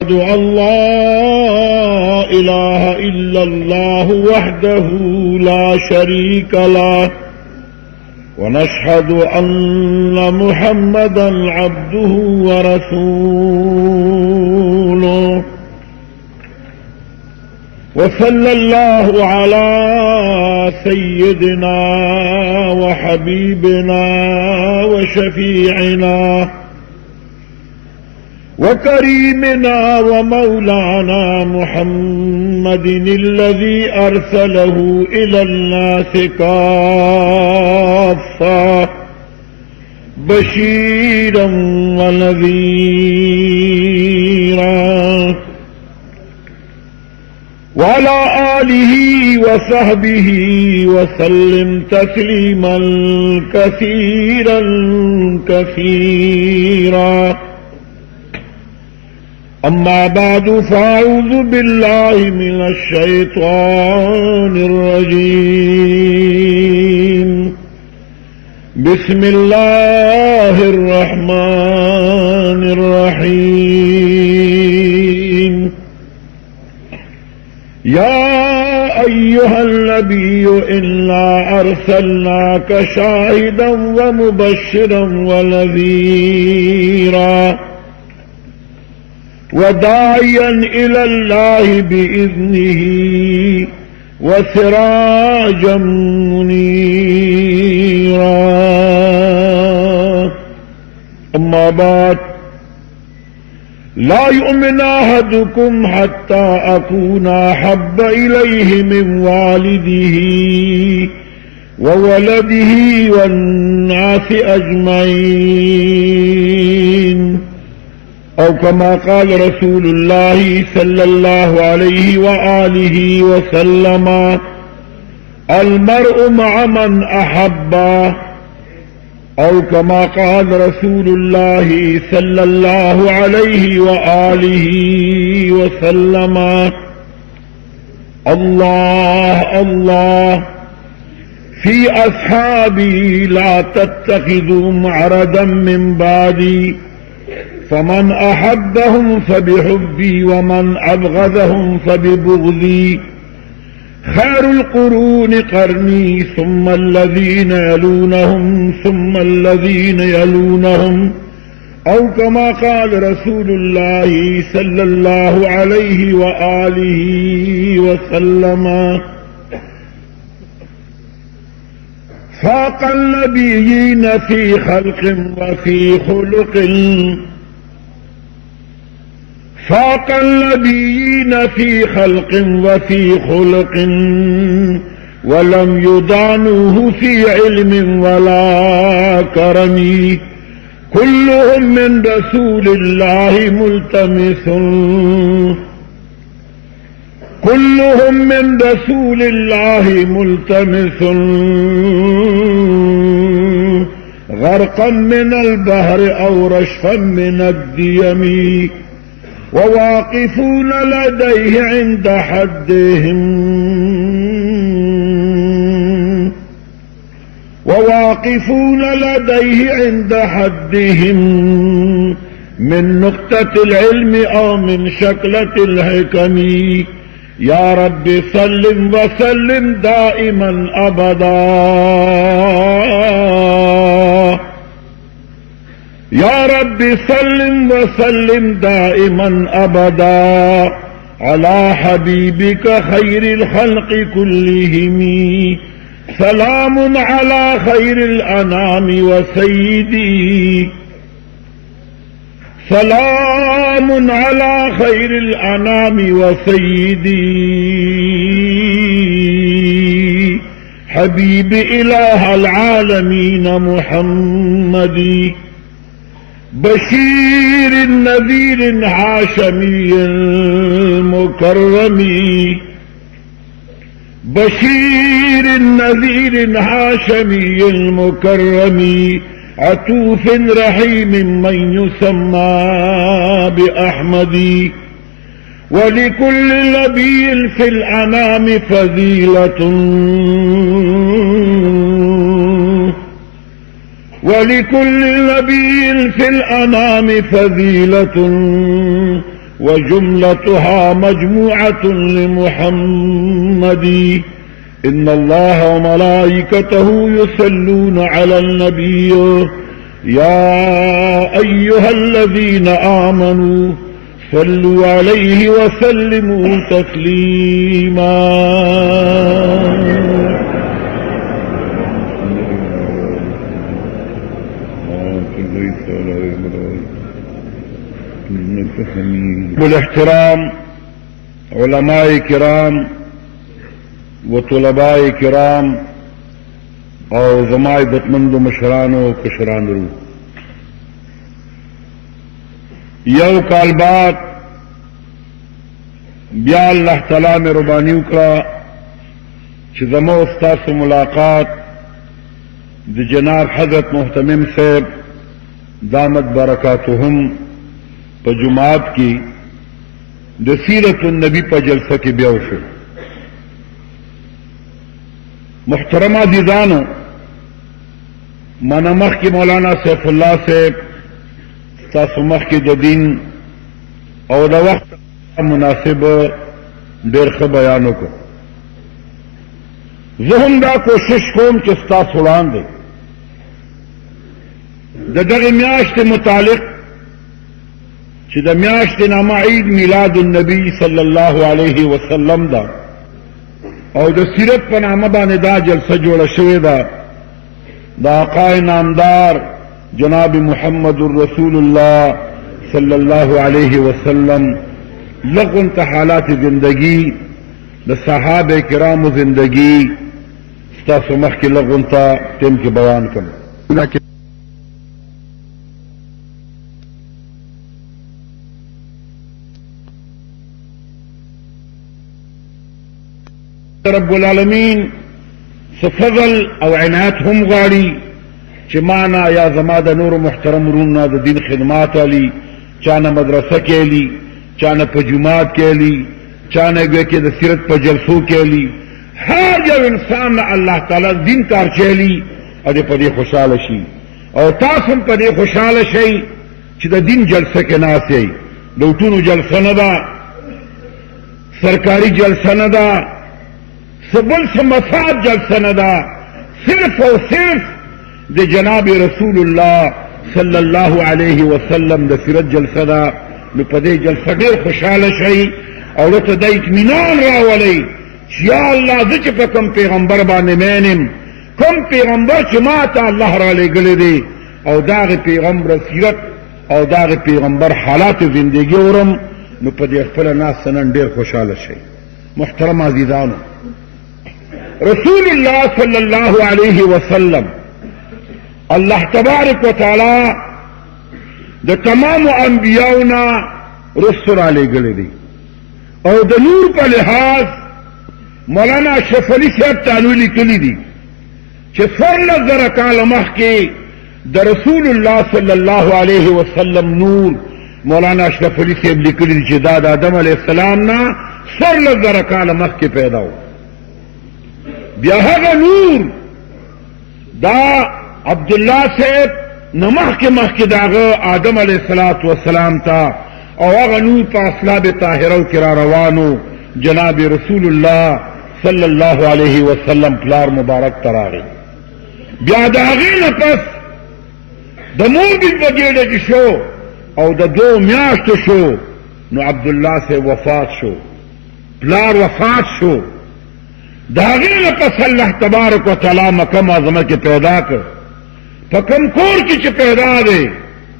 أن لا إله إلا الله وحده لا شريك له ونشهد أن محمدا عبده ورسوله وصلى الله على سيدنا وحبيبنا وشفيعنا وكريمنا ومولانا محمد الذي أرسله إلى الناس كافة بشيرا ونذيرا وعلى آله وصحبه وسلم تسليما كثيرا كثيرا. أما بعد فأعوذ بالله من الشيطان الرجيم. بسم الله الرحمن الرحيم. يا أيها النبي إنا أرسلناك شاهدا ومبشرا ونذيرا وداعيا إلى الله بإذنه وسراجا منيرا. أما بعد لا يؤمن أحدكم حتى أكون أحب إليه من والده وولده والناس أجمعين، أو كما قال رسول الله صلى الله عليه وآله وسلم: المرء مع من أحبه، أو كما قال رسول الله صلى الله عليه وآله وسلم: الله الله في أصحابي لا تتخذوا معرضا من بعدي، فمن أحبهم فبحبي ومن أبغضهم فببغضي، خير القرون قرني ثم الذين يلونهم ثم الذين يلونهم، أو كما قال رسول الله صلى الله عليه وآله وسلم: فاق النبيين في خلق وفي خلق، فاق النبيين في خلق وفي خلق، ولم يدانوه في علم ولا كرم، كلهم من رسول الله ملتمس، كلهم من رسول الله ملتمس، غرقا من البحر أو رشفا من الديم، وواقفون لديه عند حدهم، وواقفون لديه عند حدهم من نقطة العلم أو من شكلة الحكم. يا رب سلم وسلم دائما أبدا، يا رب سلم وسلم دائما أبدا على حبيبك خير الخلق كلهم. سلام على خير الأنام وسيدي، سلام على خير الأنام وسيدي، حبيب إله العالمين محمد، بشير النذير هاشمي المكرم، بشير النذير هاشمي المكرم، عطوف رحيم من يسمى بأحمد. ولكل نبي في الأنام فضيلة، ولكل نبي في الأنام فضيلة، وجملتها مجموعة لمحمد إن الله وملائكته يصلون على النبي يا أيها الذين آمنوا صلوا عليه وسلموا تسليما. بالاحترام علماء کرام و طلباء کرام اور زما عزتمند مشران و کشران رو یو کال بعد بیا اللہ تعالی میں ربانی اکرا چې زما استاد سے ملاقات د جناب حضرت محتمم صاحب دامت برکاتهم په جماعت کی د سیرت النبی په جلسه کې بیا وشو. محترم عزیزانو، مانا مخ کی مولانا سیف اللہ صاحب تاسو مخ کی د دین او د وخت مناسب ډېر ښه بیان وکړو. زه هم دا کوشش کوم چې ستاسو وړاندې د دغې میاشتې متعلق چې د میاشتې نامه عید میلاد النبی صلی الله علیه وسلم ده او د سیرت په نامه باندې دا جلسه جوړه شوې ده د آقای نامدار جناب محمد رسول الله صلی الله علیه وسلم لغن ته حالات زندگی د صحابه کرامو زندگی ستاسو مخکې لغن ته ټیم کې بیان کړم. رب العالمین سفضل او عنایت هم غواړي چې مانا یا زما د نور محترم ورونه د دین خدمات علی چانه مدرسه کېلی چانه په جماعت کېلی چانه کې د سیرت په جلسو کېلی هر یو انسان الله تعالی دین کار چېلی او په دې خوشاله شي او تاسو په دې خوشاله شئ چې د دین جلسه کې ناسئ. د وټونو جلسه نه ده، سرکاري جلسه نه ده، سبل سمفاد جلسه نه ده، صرف او صرف د جناب رسول الله صلی الله علیه وسلم د سیرت جلسه ده. نو په دې جلسه ډېر خوشاله شئ او ورته د اطمینان راولئ چې یا الله زه چې په کوم پیغمبر باندې مینم، کوم پیغمبر چې ما ته الله را لېږلی دی او د هغې پیغمبر سیرت او د هغې پیغمبر حالات زندګي اورم، نو په دې خپله ناسته نن ډېر خوشاله شئ. محترم عزیزانو، رسول الله صلی الله علیه وسلم الله تبارک و تعالی د تمام انبیاؤنا رسول را لېږلی دی او د نور په لحاظ مولانا اشرف علي صاحب تانوی لیکلی دي چې 14,000 کاله مخکې د رسول الله صلی الله علیه وسلم نور مولانا اشرف علي صاحب لیکلی دي چې دا د آدم علیه السلام نه 14,000 کاله مخکې پیدا و. بیا هغه نور دا عبدالله صاحب نه مخکې داغه آدم علیه السلام ته او هغه نور په اصلاب طاهره کې را روانو جناب رسول الله صلی الله علیه وسلم پلار مبارک ته راغی. بیا د هغې نه پس د مولد په ګېډه کې شو او د 2 میاشتو شو نو عبدالله صاحب وفات شو، پلار وفات شو. د هغې نه پس الله تبارک وتعالی مکه معظمه کې پیدا کړ. په کوم کور کې چې پیدا دی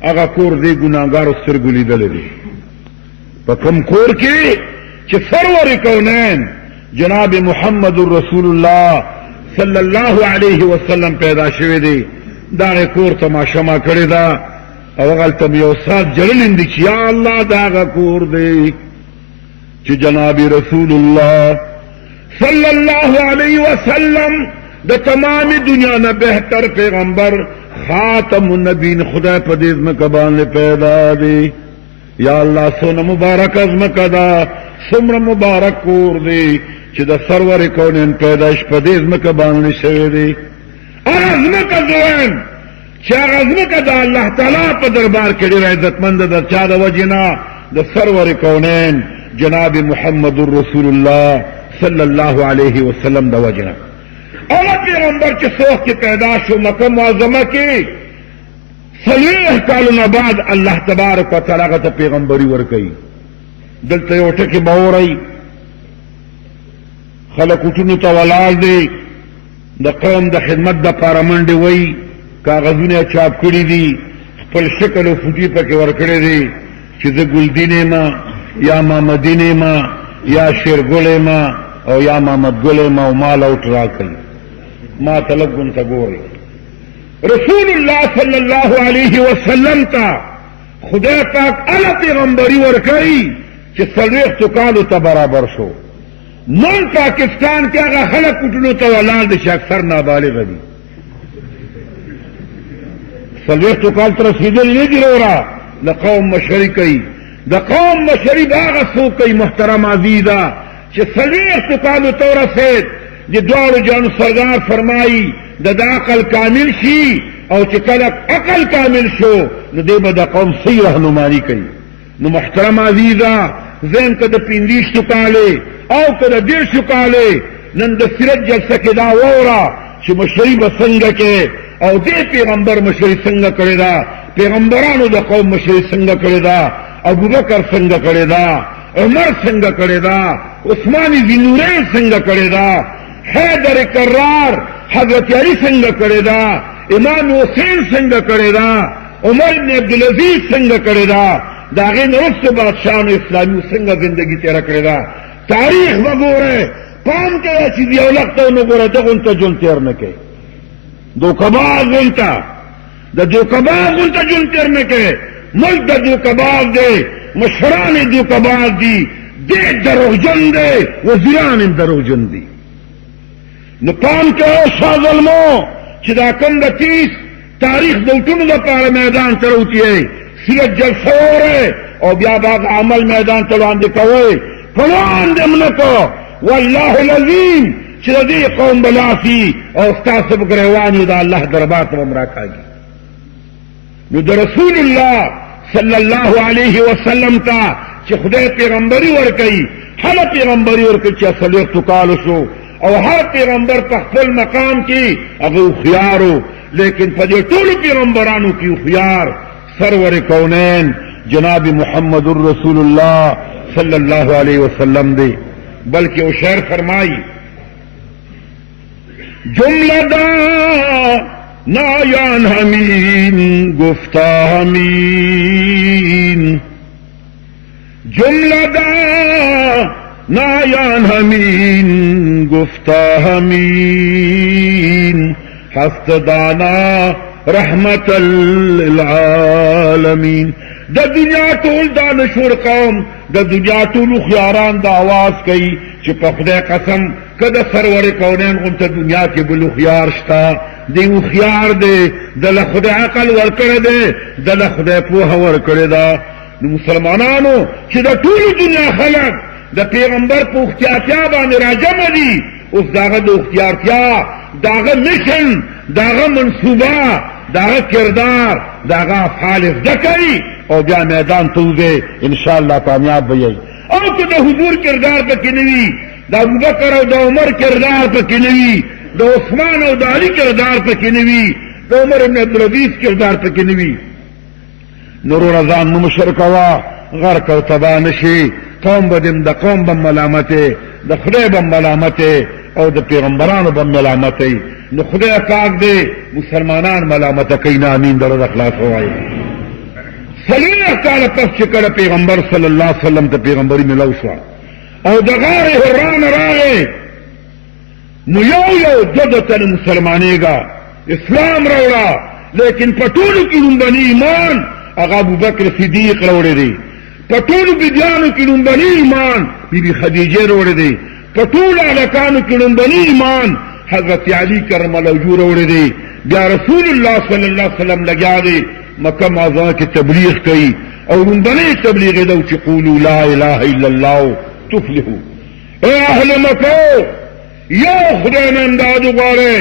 هغه کور دی ګناهګارو سترګو لیدلی دی. په کوم کور کې چې سرور کونین جناب محمد رسول الله صلی الله علیه وسلم پیدا شوی دی، دا هغې کور تماشه ما کړې ده او هغلته مې یو ساعت جړلیم دي چې یا الله دا هغه کور دی چې جناب رسول الله صلی الله علیه وسلم د تمام دنیا نه بهتر پیغمبر خاتم النبیین خدای په دې ځمکه باندې پیدا دی. یا الله څونه مبارک ځمکه ده، څومره مبارک کور دی چې د سرور کونین پیدایش په دې ځمکه باندې شوی دی. هغه ځمکه زه وایم چې هغه ځمکه د الله تعالی په دربار کې ډېره عزتمنده ده. چا د وجې نه د سرور کونین جناب محمد رسول الله صلی الله علیه وسلم د وجنه. اول پیغمبر چې څوک کې پیدا شو مکه معظمه کې 40 کالونه بعد الله تبارک وتعالی هغه ته پیغمبري ورکړي. دلته یو ټکی به اورئ، خلک اټونو ته ولاړ دي، د قوم د خدمت دپاره منډې وایي، کاغذونه چاپ کړي دي، خپل شکل او فوټي پکې ورکړی دی چې زه ګلدین یم یا محمدین یم یا شیرګل یم او یا محمد ګل یم او مال اوټ راکړي. ما ته لږ ګونته ګورئ. رسول الله صلی الله علیه وسلم ته خدای پاک هغه پیغمبري ورکړي چې 40 کالو ته برابر شو. نن پاکستان کې هغه خلک اټونو ته ولاړ دي چې اکثر نابالغ دي. 40 کال ته رسېدل نه دي وروره، د قوم مشري کوي. د قوم مشري به هغه څوک کوي محترم عزیزه چې 40 کالو ته ورسېد. د دواړو جانو سردار فرمایي د عقل کامل شي او چې کله عقل کامل شو نو دی به د قوم صحیح رهنمایي کوي. نو محترم عزیزه ذهن که د 25 کالې او که د 10 کالې نن د سیرت جلسه کې دا واوره چې مشري به څنګه کې او دې پیغمبر مشري څنګه کړې ده، پیغمبرانو د قوم مشري څنګه کړې ده، ابوبکر څنګه کړې ده، عمر څنګه کړې ده، عثمان ذی څنګه کړې ده، حیدر کرار حضرت علی څنګه کړې ده، امام حسین څنګه کړې ده، عمر بن عبدالعزیز څنګه کړې ده، د هغې نه وروسته بادشاهانو اسلامي څنګه زندګي تېره کړې ده. تاریخ وګورئ، پام کوئ چې یو لخته ونه ګوره ته غونته ژوند تېر نه کوي. دوکهباز غونته د دوکهباز غونته ژوند تېر نه کوي. ملک د دوکهباز دی، مشران یې دوکهباز دي، دی دروغجن دی، وزیران یې دروغجن دي. نو پام کوئ شاه ظلمو چې دا کوم د 30 تاریخ د اټونو دپاره میدان ته راوتیئ، سیرت جلسه واورئ او بیا بعد عمل میدان ته وړاندې کوئ. په وړاندې م نه کو والله العظیم چې د دې قوم بلاسي او ستاسو به ګریوان یو د الله دربار ته به م راکاږي. نو د رسول الله صلی الله علیه وسلم ته چې خدای پیغمبري ورکوي، هله پیغمبري ورکوي چې 40 کالو شو او هر پیغمبر په خپل مقام کې هغه هوښیار و، لیکن په دې ټولو پیغمبرانو کې هوښیار سرور کونین جناب محمد رسول الله صلی الله علیه وسلم دی. بلکہ وہ شعر فرمائی جملہ دا نایان ہمین گفتہ ہمین، جملہ دا نایان ہمین گفتہ ہمین، ہست دانا رحمت للعالمین. د دنیا ټول دانشور قوم د دنیا ټولو خیاران د آواز کوي چې په خدای قسم که د سرور کونین غونته دنیا کې بل خیار شته، دی هوښیار دی، دله خدای عقل ورکړی دی، دله خدای پوهه ورکړې ده. نو مسلمانانو چې د ټولو دنیا خلک د پیغمبر په اختیارتیا باندې راجمع دي، اوس د هغه د اختیارتیا د هغه مشن، د هغه منصوبه، د هغه کردار، د هغه افعال زده کوي او بیا میدان ته وځئ انشاءالله کامیاب به یئ. او که د حضور کردار پکې نه وي، د ابوبکر او د عمر کردار پکې نه وي، د عثمان او د علي کردار پکې نه وي، د عمر بن عبدالعزیز کردار پکې نه وي، نو وروره ځان مه مشر کوه، غرق او تباه نه شي. قوم به د قوم به ملامتې، د خدای به ملامتې او د پیغمبرانو به ملامتې. نو خدای پاک دې مسلمانان ملامته کوي. نه امین د زړه اخلاص ووایي. 40 کاله پس چې کله پیغمبر صلی الله علیه وسلم ته پیغمبري ملو شوه او د غار حران راغی، نو یو دو تن مسلمانېږه، اسلام راوړه، لیکن په ټولو کې لومبني ایمان هغه ابوبکر صدیق راوړی دی، په ټولو بیبیانو کې لومبني ایمان بیبي خدیجه راوړی دی، په ټولو هلکانو کې لومبني ایمان حضرت علی کرم الله وجهه راوړی دی. بیا رسول الله صلی الله علیه وسلم لګیا دی مکه معظمه کې تبلیغ کوي او لومبنی تبلیغ یې دی چې قولوا لا اله الا الله تفلحوا. ای اهل مکه، یو خدای نه امداد وغواړئ،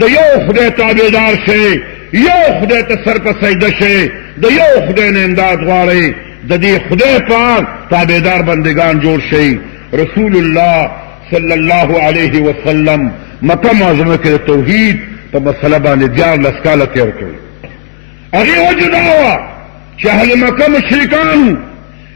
د یو خدای تابعدار شئ، یو خدای ته سر په سجده شئ، د یو خدای نه امداد غواړئ، د دې خدای پاک تابعدار بندگان جوړ شي. رسول الله صلی الله علیه وسلم مکه معظمه کې د توحید په مسله باندې 14 کاله تېر کړل. هغې وجه دا وه چې اهل مکه مشرکانو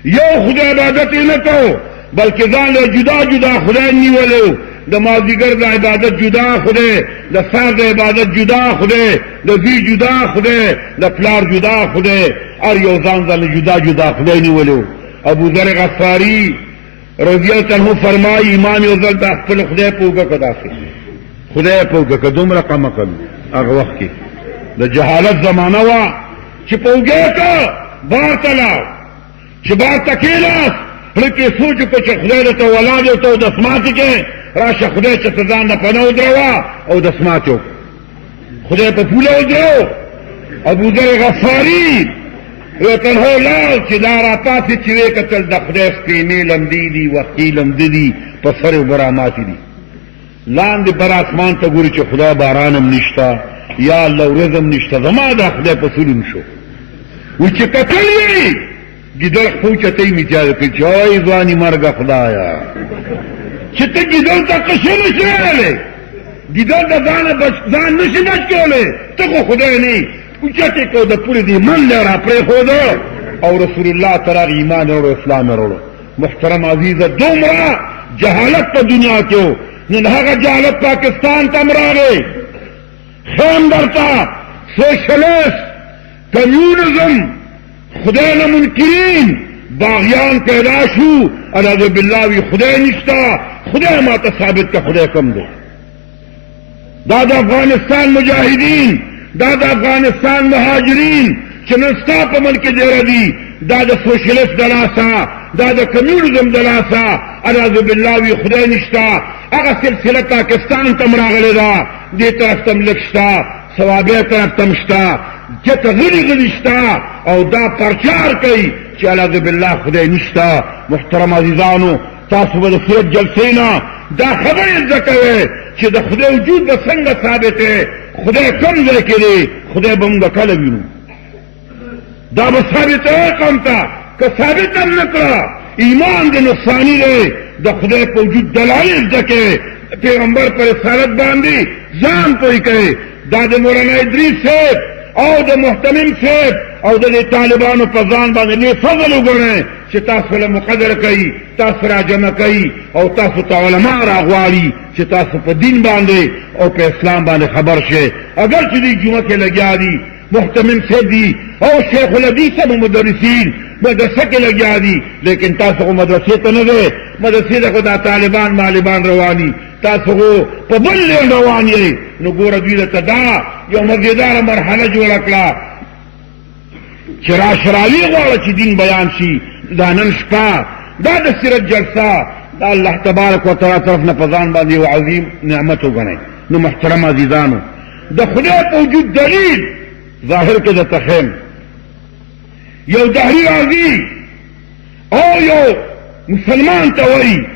یو خدای عبادت یې نه کو بلکې ځان له جدا جدا خدای نیولو. د مازدیګر د عبادت جدا خدای، د سهار د عبادت جدا خدای، د زوی جدا خدای، د پلار جدا خدای، هر یو ځان ځان جدا جدا خدای نیولو. ابو ذر غفاری رضی الله عنه فرمایي ایمان یو ځل د خپل خدای په اوږه کې داسې خدای په اوږه کې دومره کم عقل هغه وخت کې د جهالت زمانه وه چې په اوږه کې بار ته لاړ، چې بار ته کېناست پړه کې سوچ وکړه چې خدای درته ولاد یو ته اودسماتې کې راشه خدای چې ته ځان نه پناه ودروه اودسمات یې خدای په پوله ودرو. ابو ذر غفاري وتنهو لاړ چې دا راپاسې چې ویې کتل د خدای سپینې لمدې دي وختي لمده دي په سر اوبه راماتې دي. لاندې بر اسمان ته ګوري چې خدای باران هم نشته یا الله ورځ هم نشته. زما دا خدای په سلون شو و چې کتل یې ګیدړ خپل چتې میتیار کړي چې وای ځواني مرګه خدایا چې ته ګیدړ ته قسم نشې ویلی ګیدړ د ځان نشي بچ کولی ته خو خدای نه اوچتې کو د پورې دې من له را پرېښوده او رسول الله ته راغی ایمان یې وروړو اسلام یې وروړو. محترم عزیزه دومره جهالت په دنیا کې و. نن هغه جهالت پاکستان ته هم راغی. خیم درته سوشلیست کمیونزم خدای نه منکرین باغیان پیدا شو اعوذ بالله وی خدای نشته خدای ما ته ثابت که خدای کم دی. دا د افغانستان مجاهدین دا د افغانستان مهاجرین چې نن ستا په ملک کې ډېره دي دا د سوشلیست د لاسه دا د کمیونزم د لاسه اعوذ بالله وی خدای نشته. هغه سلسله پاکستان ته هم راغلې ده دې طرف ته هم لږ شته ثوابې طرف ته هم شته جته غلي غلي شته او دا پرچار کوي چې اعوذ بالله خدای نشته. محترم عزیزانو تاسو به د سیرت جلسې نه دا خبرې زده کوئ چې د خدای وجود به څنګه ثابت دی خدای کوم ځای کې دی خدای به موږ کله وینو دا به ثابت دی قوم ته که ثابت هم نه کړه ایمان د نقصاني دی. د خدای په وجود دلایل زده کوئ پیغمبر پر رسالت باندې ځان پوه کوئ. دا د مولانا ادریس صاحب او د محتمم صاحب او د طالبانو په ځان باندې لوی فضل وګڼئ چې تاسو له مقدر کوي تاسو را جمع کوي او تاسو ته علما راغواړي چې تاسو په دین باندې او په اسلام باندې خبر شئ. اگر چې دې جمعه کې لګیا دي محتمم صاحب دي او شیخ الحدیث هم مدرسین مدرسه کې لګیا دي لیکن تاسو خو مدرسې ته نه دی مدرسې ته خو دا طالبان مالبان رواني تاسو خو په بل لین روان یې. نو ګوره دوی درته دا یو مزیداره مرحله جوړه کړه چې راشراوي غواړه چې دین بیان شي. دا نن شپه دا د سیرت جلسه دا الله تبارک وتعالی طرف نه په ځان باندې یو عظیم نعمت وګڼئ. نو محترم عزیزانو د خدای په وجود دلیل ظاهر کې د تخیم یو دهری راځي او یو مسلمان ته وایي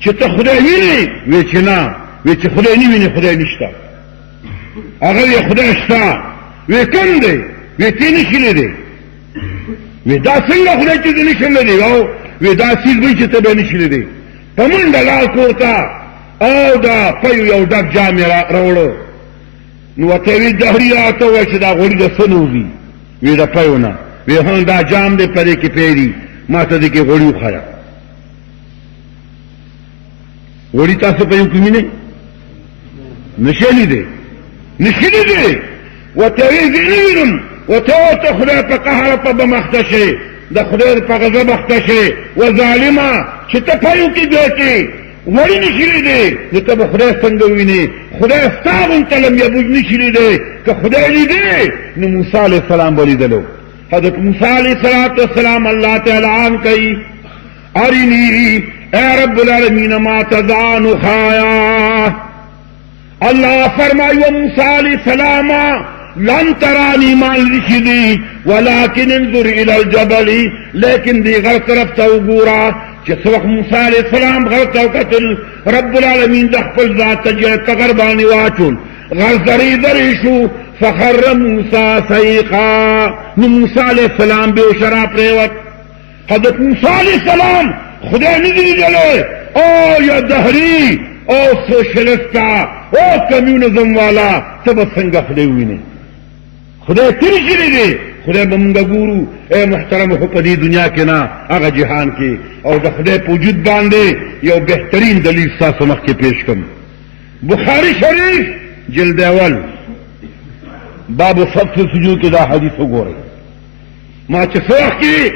چې ته خدای وینې وی چې نه وی چې خدای نه ویني خدای نشته. هغه وی خدای شته وی کوم دی وی تی نشي لیدی وی دا څنګه خدای چې دې نشم لیدی او وی دا سیز وی چې ته به نشي لیدی. په منډه لاړ کور ته او دا پیو یو ډک جام یې راوړو. نو ورته وی دهري راته وویل چې دا غوړي د څه نه وځي وی د پیو نه وی هون دا جام دی په دې کې پیري ما ته دې کې غوړي وښیه. غوړي تاسو په یو کې وینئ نشئ لیدی نشئ لیدی ورته وی زه نه وینم ورته خدای په قهر په بمخته شي د خدای په غضب اخته شي و ظالمه چې ته پیو کې بیټې وړي نشي لیدی نو ته به خدای څنګه وینې خدای ستا غونته لم یبوج نشي لیدی که خدای لیدی نو موسی علیه السلام به لیدلو. حضرت موسی علیه السلام الله تعالی عنہ کوي ارینی اے رب العالمین ما تزان خایا. اللہ فرمائے موسی علیہ السلام لن ترانی مان رشدی ولكن انظر الى الجبل لیکن دی غر طرف تا وګورا چې سوخ موسی علیہ السلام غر تا وکتل رب العالمین د خپل ذات ته تغر باندې واچول غر ذری شو فخر موسی صیقا. نو موسی علیہ السلام به شراب پریوت حضرت موسیٰ علیہ السلام خدای ندی لیدلی او یا دهری او سوشلستا او کمیونزم والا ته به څنګه خدای ویني خدای تیری چیرې دی خدای به مونږ ګورو اے محترم خو په دې دنیا کې نه هغه جهان کې او د خدای په وجود باندې یو بهترین دلیل ستاسو مخکې پیش کوم بخاری شریف جلد اول باب فضل سجود کې دا حدیث وګورئ ما چې څه وخت کې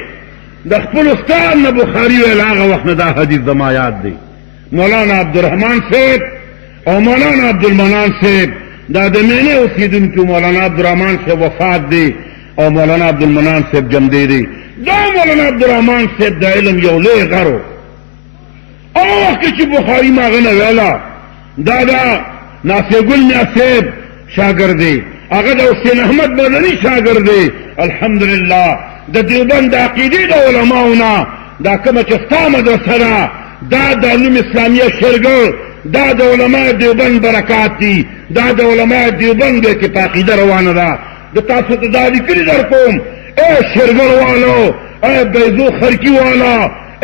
د خپل استاد نه بخاري ویل هغه وخت نه دا حدیث زما یاد دی مولانا عبدالرحمن صاحب او مولانا عبدالمنان صاحب دا د مینه اوسیدونکي مولانا عبدالرحمن صاحب وفات دی او مولانا عبدالمنان صاحب جمدی دی دا مولانا عبدالرحمن صاحب د علم یو لوی غرو او وخت چې بخاري ما غنه ویلا دا ناصر ګل میا صاحب شاګرد دی هغه د حسین احمد مدني شاګرد دی الحمدلله د دیوبند د عقیدې د علماؤنا دا کومه چې ستا مدرسه ده دا د علوم اسلامیه شرګل دا د علماء دیوبند برکات دي دا د علماء دیوبند دی کې په عقیده روانه ده د تاسو ته دا لیکلي در کوم اے شرګل والو اے بیضو خرکی والا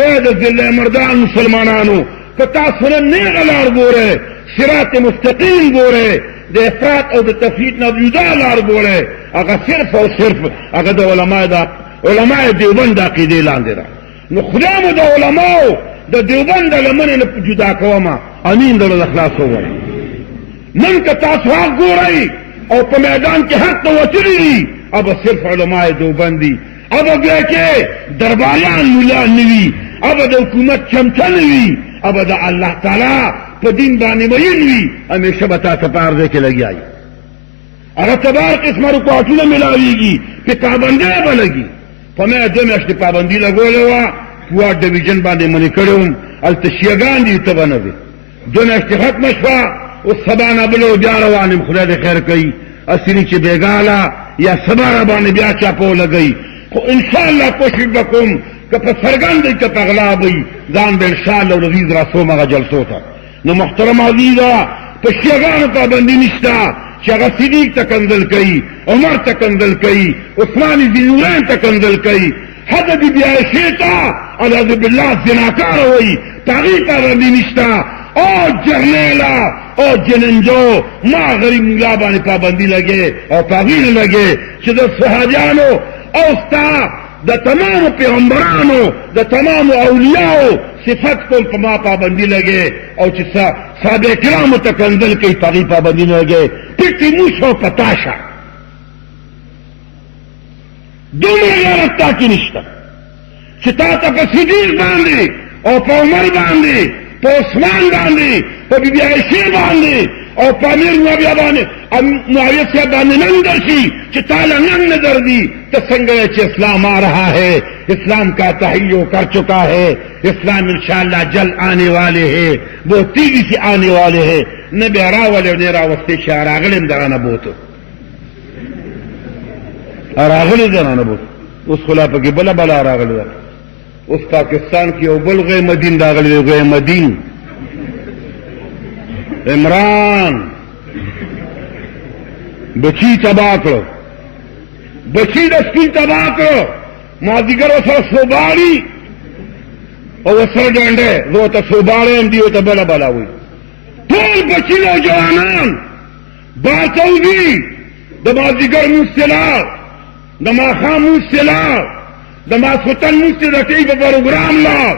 اے د ضلع مردان مسلمانانو که تاسو نه نیغه لار ګورئ صراط مستقیم ګورئ د افراط او د تفریط نه جدا لار ګورئ هغه صرف او صرف هغه د علماء دیوبند د عقیدې لاندې ده نو خدای مو د علماو د دیوبند د لمنې نه جدا کومه امین د اخلاص ووایي نن که تاسو حق ګورئ او په میدان کې حق ته وتلي دي ابه صرف علماء دیوبند دي ابه بیا کې درباریان ملا نه وي ابه د حکومت چمچه نه وي ابه د الله تعالی په دین باندې مین وي همیشه به تا ته په هر ځای کې لګیا وي هغه ته به هر قسمه رکوټونه میلاویږي پې پابندۍ به لګي په ما 2 میاشتې پابندي لګولې وه فواد ډویژن باندې منې کړی وم هلته شیعګان دي ته به نه وي 2 میاشتې ختمه شوه اوس سبا نه بله بیا روان یم خدای دې خیر کوي اصلي چې بېګاله یا سبا را باندې بیا چاپو لګوي خو انشاءالله کوشش به کوم که په څرګند که په غلا وي ځان به انشاءالله ولذیذ راسوم هغه جلسو ته نو محترم عزیزه په شیعګانو پابندي نشته چې هغه صدیق ته کنځل کوي عمر ته کنځل کوي عثمان ذینورین ته کنځل کوي حضرت بی عایشې ته اعوذ بالله زناکاره وایي په هغې پابندي نشته او جرنیلا او جننجو ما غریب مولا باندې پابندي لګې او په هغې نه لګې چې د صحابیانو او ستا د تمامو پیغمبرانو د تمامو اولیاو صفت کوم په ما پابندي لګې او چې صحابه کرامو ته کنځل کوي په هغې پابندي نه لګې پټې موش او پتاشه دومره غیرت تا کې نشته چې تا ته په صدیق باندې او په عمر باندې په عثمان باندې په بی بی عایشې باندې او په امیر معاویه صاحب باندې ننګ درشي چې تاله ننګ نه دردي ته څنګه چې اسلام آ رہا ہے اسلام کا تحیو کر چکا ہے اسلام انشاءاللہ جل آنے والے ہے وہ تیزی سے آنے والے ہے نه بیا راولې او نه راوستې چې راغلم درانه بوتو راغلی درانه بوتو اوس خو لا پکې بله بلا راغلی ده اوس پاکستان کې یو بل غیمدین راغلی دی غیمدین عمران بچی تباه کړو بچی د سپین تباه کړو مازدیګر ورسره سوباړي او ورسره ډنډې زه ورته سوباړی یم دي ورته بله بله وایي ټول بچي نوجوانان باته وځي د مازدیګر مونځ ته لاړ د ماښام مونځ ته لاړ د ماسخوتن مونځ ته د ټي په پروګرام لاړ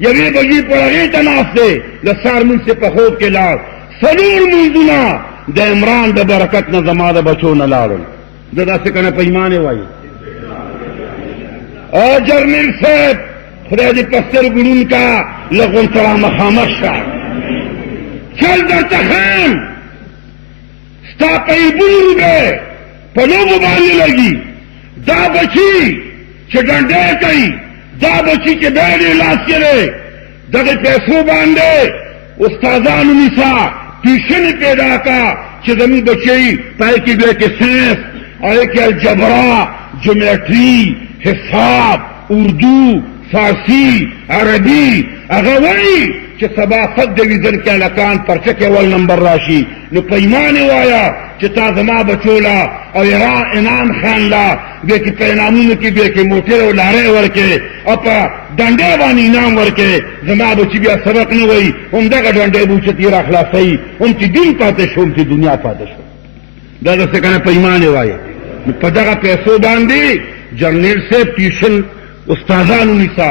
یوې بجې پر هغې ته ناست دی د سهار مونځ ته په خوب کې لاړ 4 مونځونه د عمران د برکت نه زما د بچو نه لاړل زه داسې که نه په ایمان یې وایي او جرنیل صاحب خدای دې په سترګو ړوند کا له غونډ سره مخامخ شه چل درته ښیم ستا په ایبونو روپۍ په لوبو باندې لګي دا بچي چې ډنډې کوي دا بچي چې بیډې لاس کې دی دغې پیسو باندې استادانو نیسه ټیوشنې پیدا کا چې زموږ بچی پای کې بیا کې ساینس هغې کې الجبرا جیومیټري حساب اردو فارسی عربي هغه وایي چې سبا صد ډویژن کې هلکان پرچه کې اول نمبر راشي نو په ایمان یې وایه چې تا زما بچو لا او انعام خان لا بیا کې په انعامونو کې بیا کې موټر او لارۍ ورکې او په ډنډې باندې انعام ورکې زما بچي بیا سبق نه وایي همدغه ډنډې به اوچتې را خلاصوي هم چې دین پاتې شو هم چې دنیا پاتې شو دا داسې که نه په ایمان یې وایه نو په دغه پیسو باندې جرنیل صاحب ټیوشن استادانو نیسا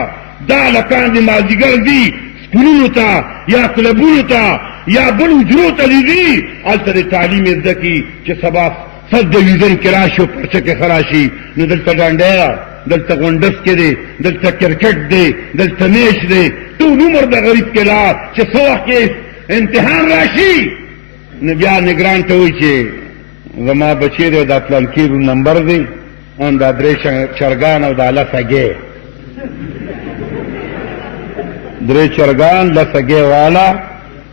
دا هلکان د مازدیګر دي سکولونو ته یا کلبونو ته یا بل اجرو ته دي هلته د تعلیم یې زده کړي چې سبا صد ډویژن کې راشي او پرچه کې ښه راشي نو دلته ډنډی ده دلته غونډس کې دی دلته کرکټ دی دلته میش دی ټول عمر د غریب کې لا چې څه وخت کې امتحان راشي نو بیا نګران ته وایي چې زما بچی دی دا پلانکي نمبر دی ان دا درې چرګان او دا لسګې درې چرګان لسګې والا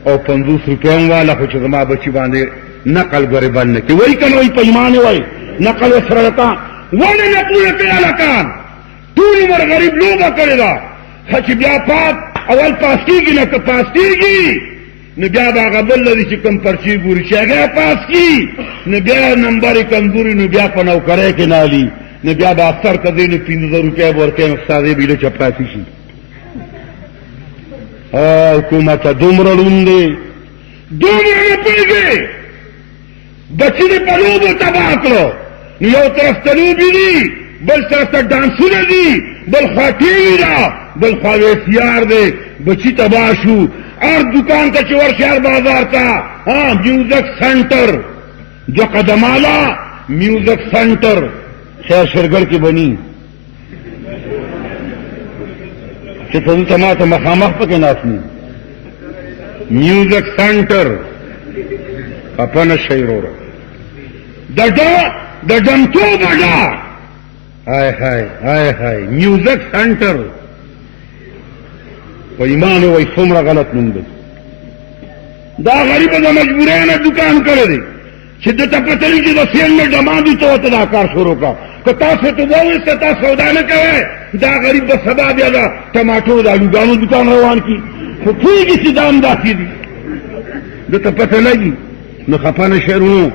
او 50 روپیان والا خو چې زما بچی باندې نقل غریبان نه کوي وایي که نه وایي په ایمان یې وایي نقل ورسره لکان ولې نقلونه کوي هلکان ټول عمر غریب لوبه کړې ده ښه چې بیا اول پاس کېږي نه که پاس کېږي نو بیا به هغه بل لري چې کوم پرچې ګوري چې هغه پاس کړي نو بیا نمبر یې کمزوري نو بیا په نوکرۍ کې نالي نو بیا به افسر ته دی نو 500 روپۍ به ورکوي استادې بیله چپراسي شي حکومته دومره ړوند دی دومره نه پوهېږي بچي دې په لوبو تباه کړو نو یو طرف ته لوبې دي بل طرف ته ډانسونه دي بل خوا ټي وي ده بل خوا ویسیار دی بچي تباه شو هر دکان ته چې ورشي هر بازار ته میوزک سنټر جو قدمالا میوزک سنټر خیر شرګر کې بني چې ته دلته ما ته مخامخ پکې ناست ني میوزک سنټر خفه نه شئ وروره د ډمتوب اډه هاي هاي هاي هاي میوزک سنټر په ایمان وایي څومره غلط نوم دی دا غریب د مجبورۍ نه دکان کړی دی چې دته پته لګي چې د سیل نه ډماندي ته ورته دا کار شروع کړه که تاسو ته ووایسته تاسو سودا نه کوئ دا غریب به سبا بیا د ټماټو د الوګانو دکان روان کړي خو پوهېږي چې دا هم داسې دي دته پته لګي نو خفه نه شئ ورونو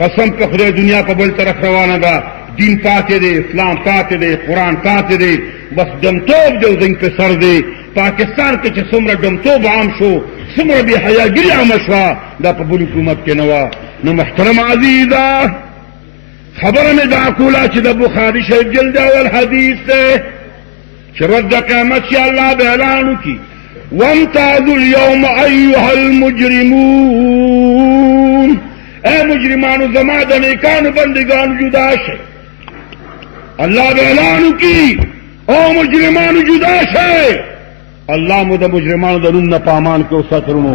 قسم په خدای دنیا په بل طرف روانه ده دین پاتې دی اسلام پاتې دی قرآن پاتې دی بس ډمتوب دی او زنګ په سر دی پاکستان کې چې څومره ډمتوب عام شو څومره بې حیاګري عامه شوه دا په بل حکومت کې نه وه نو محترم عزیزه خبره مې دا کوله چې د بخاري شریف جلد اول حدیث دی چې ورځ د قیامت چې الله به اعلان وکړي وامتازوا اليوم ایها المجرمون اے مجرمانو زما د نیکانو بندگانو جدا شئ الله به اعلان وکړي او مجرمانو جدا شئ الله مو د مجرمانو د نوم نه په امان کې وساترونو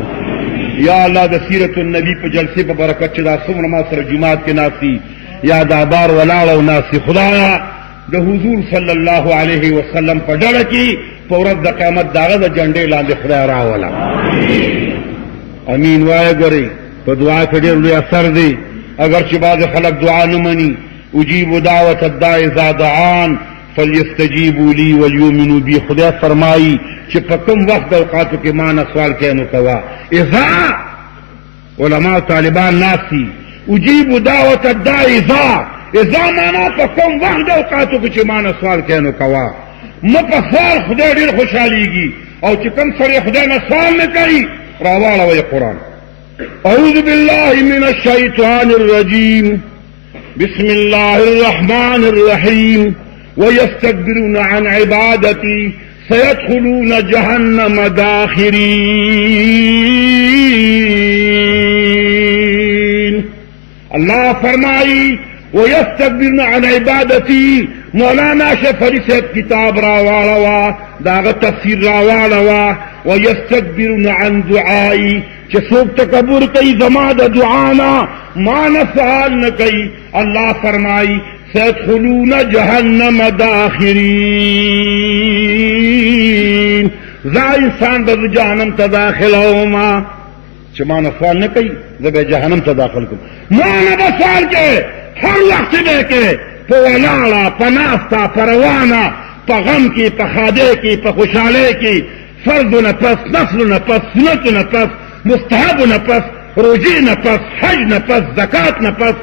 یا الله د سیرت النبی په جلسې په برکت چې دا څومره ما سره جماعت کې ناستي یا دا بار ولاړه او ناستي خدایا د حضور صلی الله علیه وسلم په ډله کې په ورځ د قیامت د هغه د جنډې لاندې خدای راوله امین وایه ګورئ په دعا کې ډېر لوی اثر دی اگر چې بعض خلک دعا نه مني اجیب دعوت الداع اذا دعان فلیستجیبوا لی ولیؤمنوا بی خدای فرمایي چې په کوم وخت د اوقاتو کې ما نه سوال کوي نو کوه اذا علما طالبان ناسي اجیب دعوت الداع اذا معنا په کوم وخت د اوقاتو کې چې ما نه سوال کوي نو کوه مه په سوال خدای ډېر خوشحالیږي او چې کوم سړی خدای نه سوال نه کوي راواړوئ قرآن اعوذ بالله من الشیطان الرجیم بسم الله الرحمن الرحیم ويستكبرون عن عبادتي سيدخلون جهنم داخرين الله فرمائی ويستكبرون عن عبادتي مولانا شفری صاحب کتاب راوالا داغ تفسیر راوالا ويستكبرون عن دعائي چې څوک تکبر کوي زما د دعانا ما نه سوال نه کوي الله فرمائی سيدخلون جهنم داخرين زا انسان به جهنم ته داخل اوما چې ما نه سوال نه کوي زه به جهنم ته داخل کوم ما نه به سوال کوي هر وخت به کوي په ولاړه په ناسته په روانه په غم کې په ښادۍ کې په خوشحالۍ کې فرض نه پس، نفل نه پس، سنت نه پس، مستحب نه پس، روزی نه پس، حج نه پس، زکات نه پس،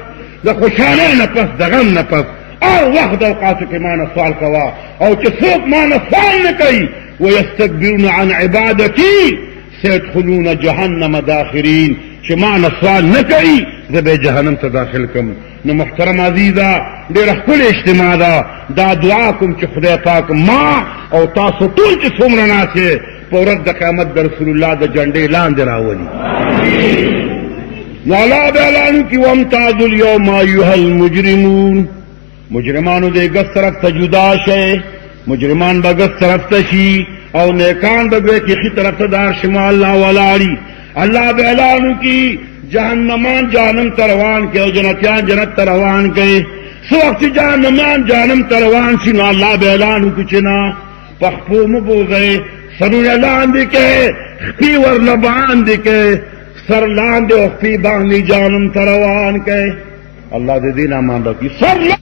د خوشحالی نه پس، د غم نه پس او وخت اوقاتو کې ما نه سوال کوا. او چې څوک ما نه سوال نه کوي ویستکبرون عن عبادتي سيدخلون جهنم داخرین، چې ما نه سوال نه کوي زه به جهنم ته داخل کم. نو محترم عزیزه ډېره ښکلې اجتماع ده. دا دعا کوم چې خدای پاک ما او تاسو ټول چې څومره ناست یې په ورځ د قیامت د رسول الله د جنډې لاندې راولي. نو الله به اعلان وکړي وامتازوا اليوم ایها المجرمون، مجرمانو دې ګس طرف ته جدا شئ، مجرمان به ګس طرف ته شي او نیکان به ګویا کې ښي طرف ته دار شمال الله ولاړي. الله به اعلان وکړي جهنمان جهنم ته روان کړي او جنتیان جنت ته روان کړي. څه وخت چې جهنمان جهنم ته روان شي نو الله به اعلان وکړي چې نه په خپو مه بوځئ، سرونه لاندې کړئ، خپې ورله باندې کړئ، سر لاندې او خپې باندې جهنم ته روان کړئ. الله دې دې نه امان راکړي. سر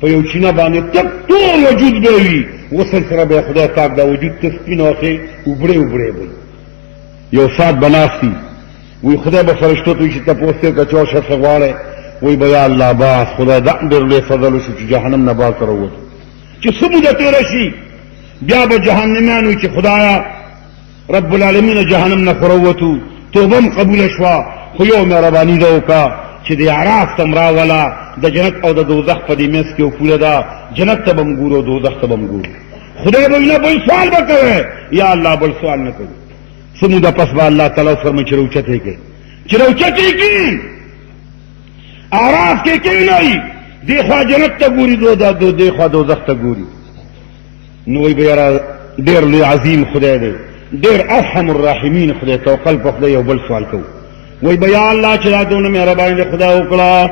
په یو چینه باندې تک ټول وجود به وي، غسل سره به خدای پاک دا وجود ته سپین واخې اوبړې اوبړې به یو ساعت به ناست وي. وی خدای به فرشتو ته وایي چې تپوس کوي که چا څه غواړئ، وایي به یا الله باس خدای دا ډېر لوی فضل وشو چې جهنم نه بار ته راووتو. چې څه موده تېره شي بیا به جهنمیان وایي چې خدایه رب العالمین جهنم نه خو راووتو، توبه هم قبوله شوه، خو یو مهرباني ده وکړه چې د اعراف ته م راوله، د جنت او د دوزخ په دې منځ کې یو پوله ده، جنت ته به م ګورو دوزخ ته به م ګورو. خدای به وایي نه بل سوال به کوئ، یا الله بل سوال نه کوي. څه موده پس به الله تعالی فرمایي چې راوچتې کړئ، چې راوچتې کړي اعراف کې کښېنئ، دې خوا جنت ته ګوري، دې خوا دوزخ ته ګوري. نو وایي به یاره ډېر لوی عظیم خدای دی، ډېر ارحم الراحمین خدای، توکل په خدای. یو بل سوال کوو، وای به یا الله چې دا دونه مهرباني د خدا وکړه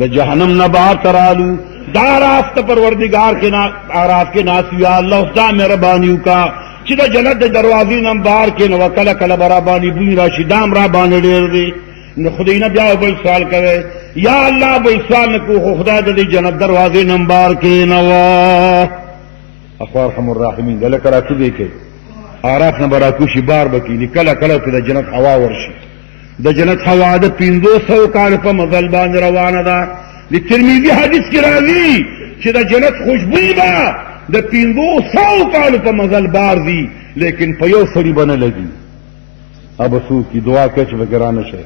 د جهنم نه بهر ته رالو، دا راست پروردگار کې اعراف کې ناست یا الله اوس دا مهرباني وکړه چې د جنت د دروازې نه بهر کې نو کله کله به راباندې بوی راشي، دا م راباندې ډېر دی. نو خدای نه بیا بل سوال کوي، یا الله بل سوال نه کوو، خو خدای د دې جنت دروازې نه بهر کېنوه. اخو ارحم الراحمین ده لکه راکوزی کوي، اعراف نه به راکوشي بار به کېني، کله کله پرې د جنت هوا ورشي. د جنت هوا د 500 کال په مزل باندې روانه ده. د ترمذي حدیث کې راځي چې د جنت خوشبویي به د 500 کال په مزل بار دي، لیکن په یو سړي به نه لګي. ابه څوک چې دعا کوي چې به ګرانه شي،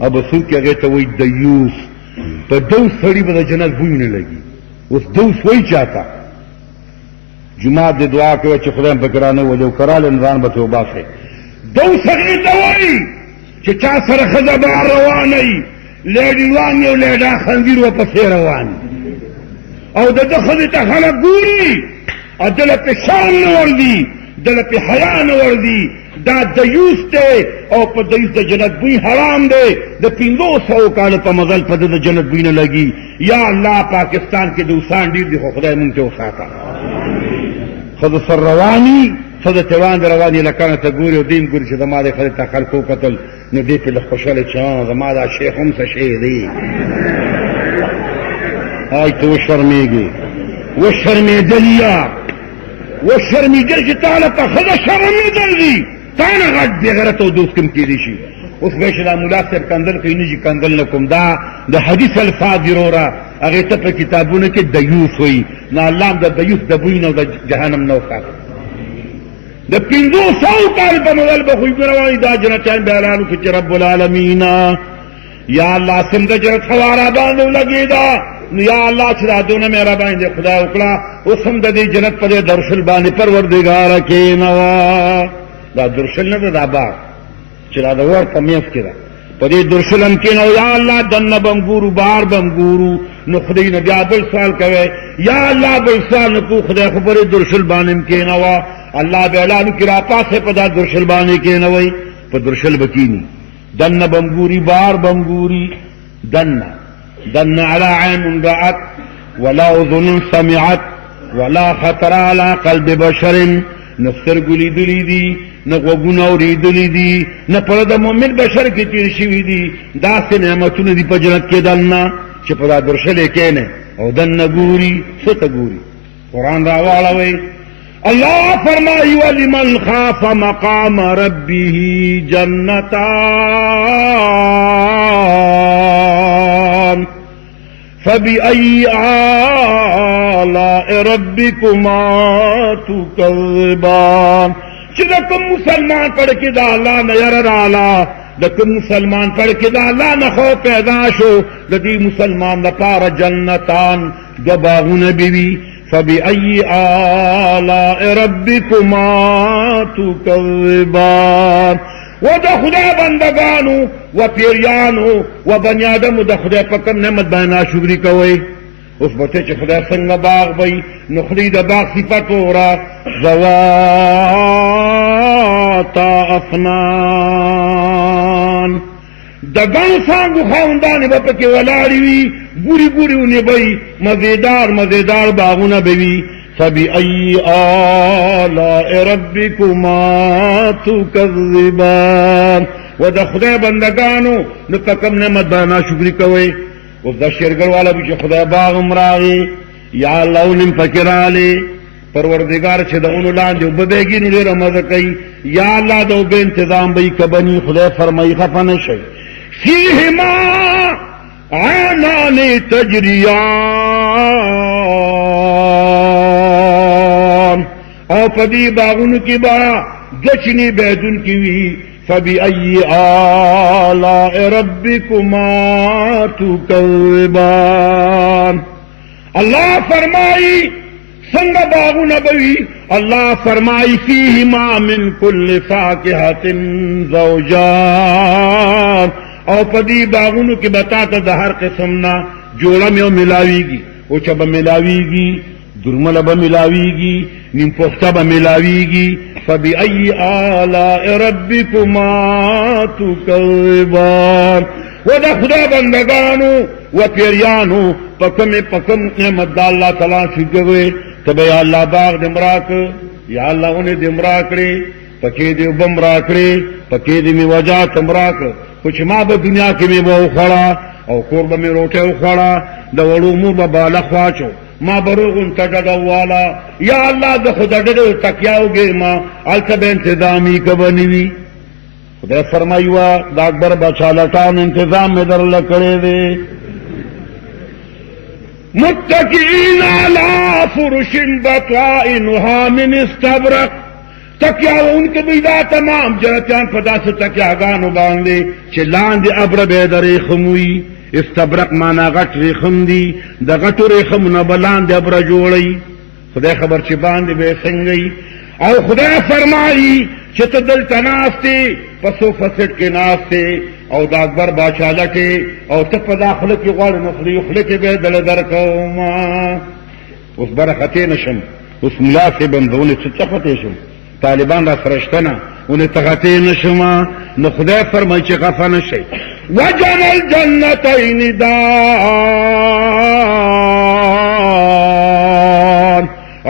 ابه څوک چې هغې ته وایي دیوس، په دوس سړي به د جنت بوی نه لګي. اوس دوس وایي چاته جماعت د دعا کوي چې خدای په ګرانه ولي او کراله نظام به ته وباسي. دوس هغې ته وایي چې چا سره ښځه بهر روانه وي، لیډیوان یو لیډا خنځیر ورپسې روان او د ده ښځې ته خلک ګوري او دله پې شرم نه ورځي، دله پې حیا نه ورځي. دا دیوس دی او په دیوس د جنت بوی حرام دی. د 500 کالو په مزل په ده د جنت بوی نه لګي. یا الله پاکستان کې دوسان ډېر دي، خو خدای مونږ ته وساته. ښځه سر رواني، ښځه ته وړاندې روانې لکانه ته ګوري او دې م ګوري چې زما دې ښځې ته خلکو وکتل نو دې پې لږ خوشحاله چې زما دا شیخ هم څه شی دی. آی ته وشرمېږې، وشرمېدل یا وشرمېدل چې تا له په ښځه شرمېدل دي، تا نه غټ بېغیرته او دوس کوم کېدی شي. اوس به چې دا ملا صاحب کندل کوي نه چې کندل نه کوم، دا د حدیث الفاظ دي وروره، هغې ته په کتابونو کې دیوس وایي. نو الله هم د دیوس د بوی نه او د جهنم نه وساته. د 500 کال په مزل به خوی رواني، دا جنتیان به اعلان وکړي چې رب العالمین یا الله سم د جنت هوا را باندې ولګېده. نو یا الله چې دا دونه مهرباني دې خدای وکړه، اوس هم د دې جنت په دې درشل باندې پروردګاره کېنوه. دا درشل نه ده، دا بار چې دا د ور په منځ کې ده، په دې درشل هم کېنوه. یا الله دننه به م ګورو، بهر به م ګورو. نو خدای نه بیا بل سوال کوي، یا الله بل سوال نه کوو، خدای خو په دې درشل باندې م کېنوه. الله به اعلان وکړي راپاسې په دا درشل باندې کېنوئ، په درشل به کېني. دننه به م ګوري، بهر به م ګوري. دننه علی عین رأت ولا اذن سمعت ولا خطر على قلب بشر، نو سترګو لیدلي دي، نه غوږونه اورېدلي دي نه په د مؤمن بشر کې تېر شوي دي داسې نعمتونه دي په جنت کې دننه چې په دا درشلې کېنې او دننه ګوري څه ته ګوري قرآن راواړوئ الله فرمایي ولمن خاف مقام ربه جنتان فبأي آلاء ربكما تكذبان چې د کوم مسلمان پړ کې د الله نه یره رااله د کوم مسلمان پړ کې د الله نه خوف پیدا شو د دې مسلمان لپاره جنتان دو باغونه به وي فبأي آلاء ربكما تكذبان و د خدای بندگانو و پیریانو و بنی آدمو د خدای په کوم نعمت باندې ناشکري کوئ اوس به چې خدای څنګه باغ وي نو خدای د باغ صفت وره ذواتا افنان د ګڼو څانګو خاوندانې به پکې ولاړې وي بوري بوري ونیبئ مزېدار مزېدار باغونه به وي فبأي آلاء ربكما تكذبان و د خدای بندگانو نو په کوم نعمت باندې ناشکري کوئ اوس دا شیرګل والا به چې خدای باغ هم راغی یا الله ونم پکې راغلی پروردگار چې د اونو لاندې اوبه بهږي نو ډېره مزه کوي یا الله د اوبه انتظام به یې که بني خدای فرمایي خفه نه شئ فیهما عینان تجریان او په دې باغونو کې به دوه چینې بهدونکي وي فبأي آلاء ربكما تكذبان الله فرمائی څنګه باغونه بوي الله فرمائی فيهما من كل فاكهة زوجان او په دې باغونو کې بتا ته د هر قسم نه جوړه مې ملاويږي او چې به ملاويږي درمله به ملاويږي نیم پخته به ملاويږي فبأي آلاء ربكما تكذبان و د خدای بندگانو و پیریانو په کوم نعمت د الله تعالی شکر وي ته به یا الله باغ دې مراک یا الله اونې دې مراکړې پکې دې وبه مراکړې پکې دې مې وجات مراک خو چې ما به دنیا کې مې به وخوړه او کور به مې روټۍ وخوړه د وړو مور به باله خواچو ما بروغن تجدوالا یا اللہ دا خدا ڈڑو تکیاو گے ما علتا بے انتظامی کبنی وی خدا فرمائیوا دا اکبر بچالتان انتظام میں در لکڑے دے متقین علی فرش بطائنها من استبرق تکیاو ان کے بیدا تمام جنتیان پدا سے تکیاگانو باندے چلان دے ابر بیدر خموئی استبرق مانا غټ ریخم دی د غټو ریخم نه بلاندې ابره جوړی خدای خبر چې باندې به څنګه او خدای فرمایي چې ته دلته ناستې په صوفه سیټ کې ناستې او د اکبر باچا لټې او ته په داخله کې غواړې نو خولې کې به دله درکوما اوس برکتې نشم اوس ملا صاحب هم دونې څه څفتې شم طالبان را سره شته نه اونې تغتې نشم نو خدای فرمایي چې غفه نه شئ وجن الجنتين دان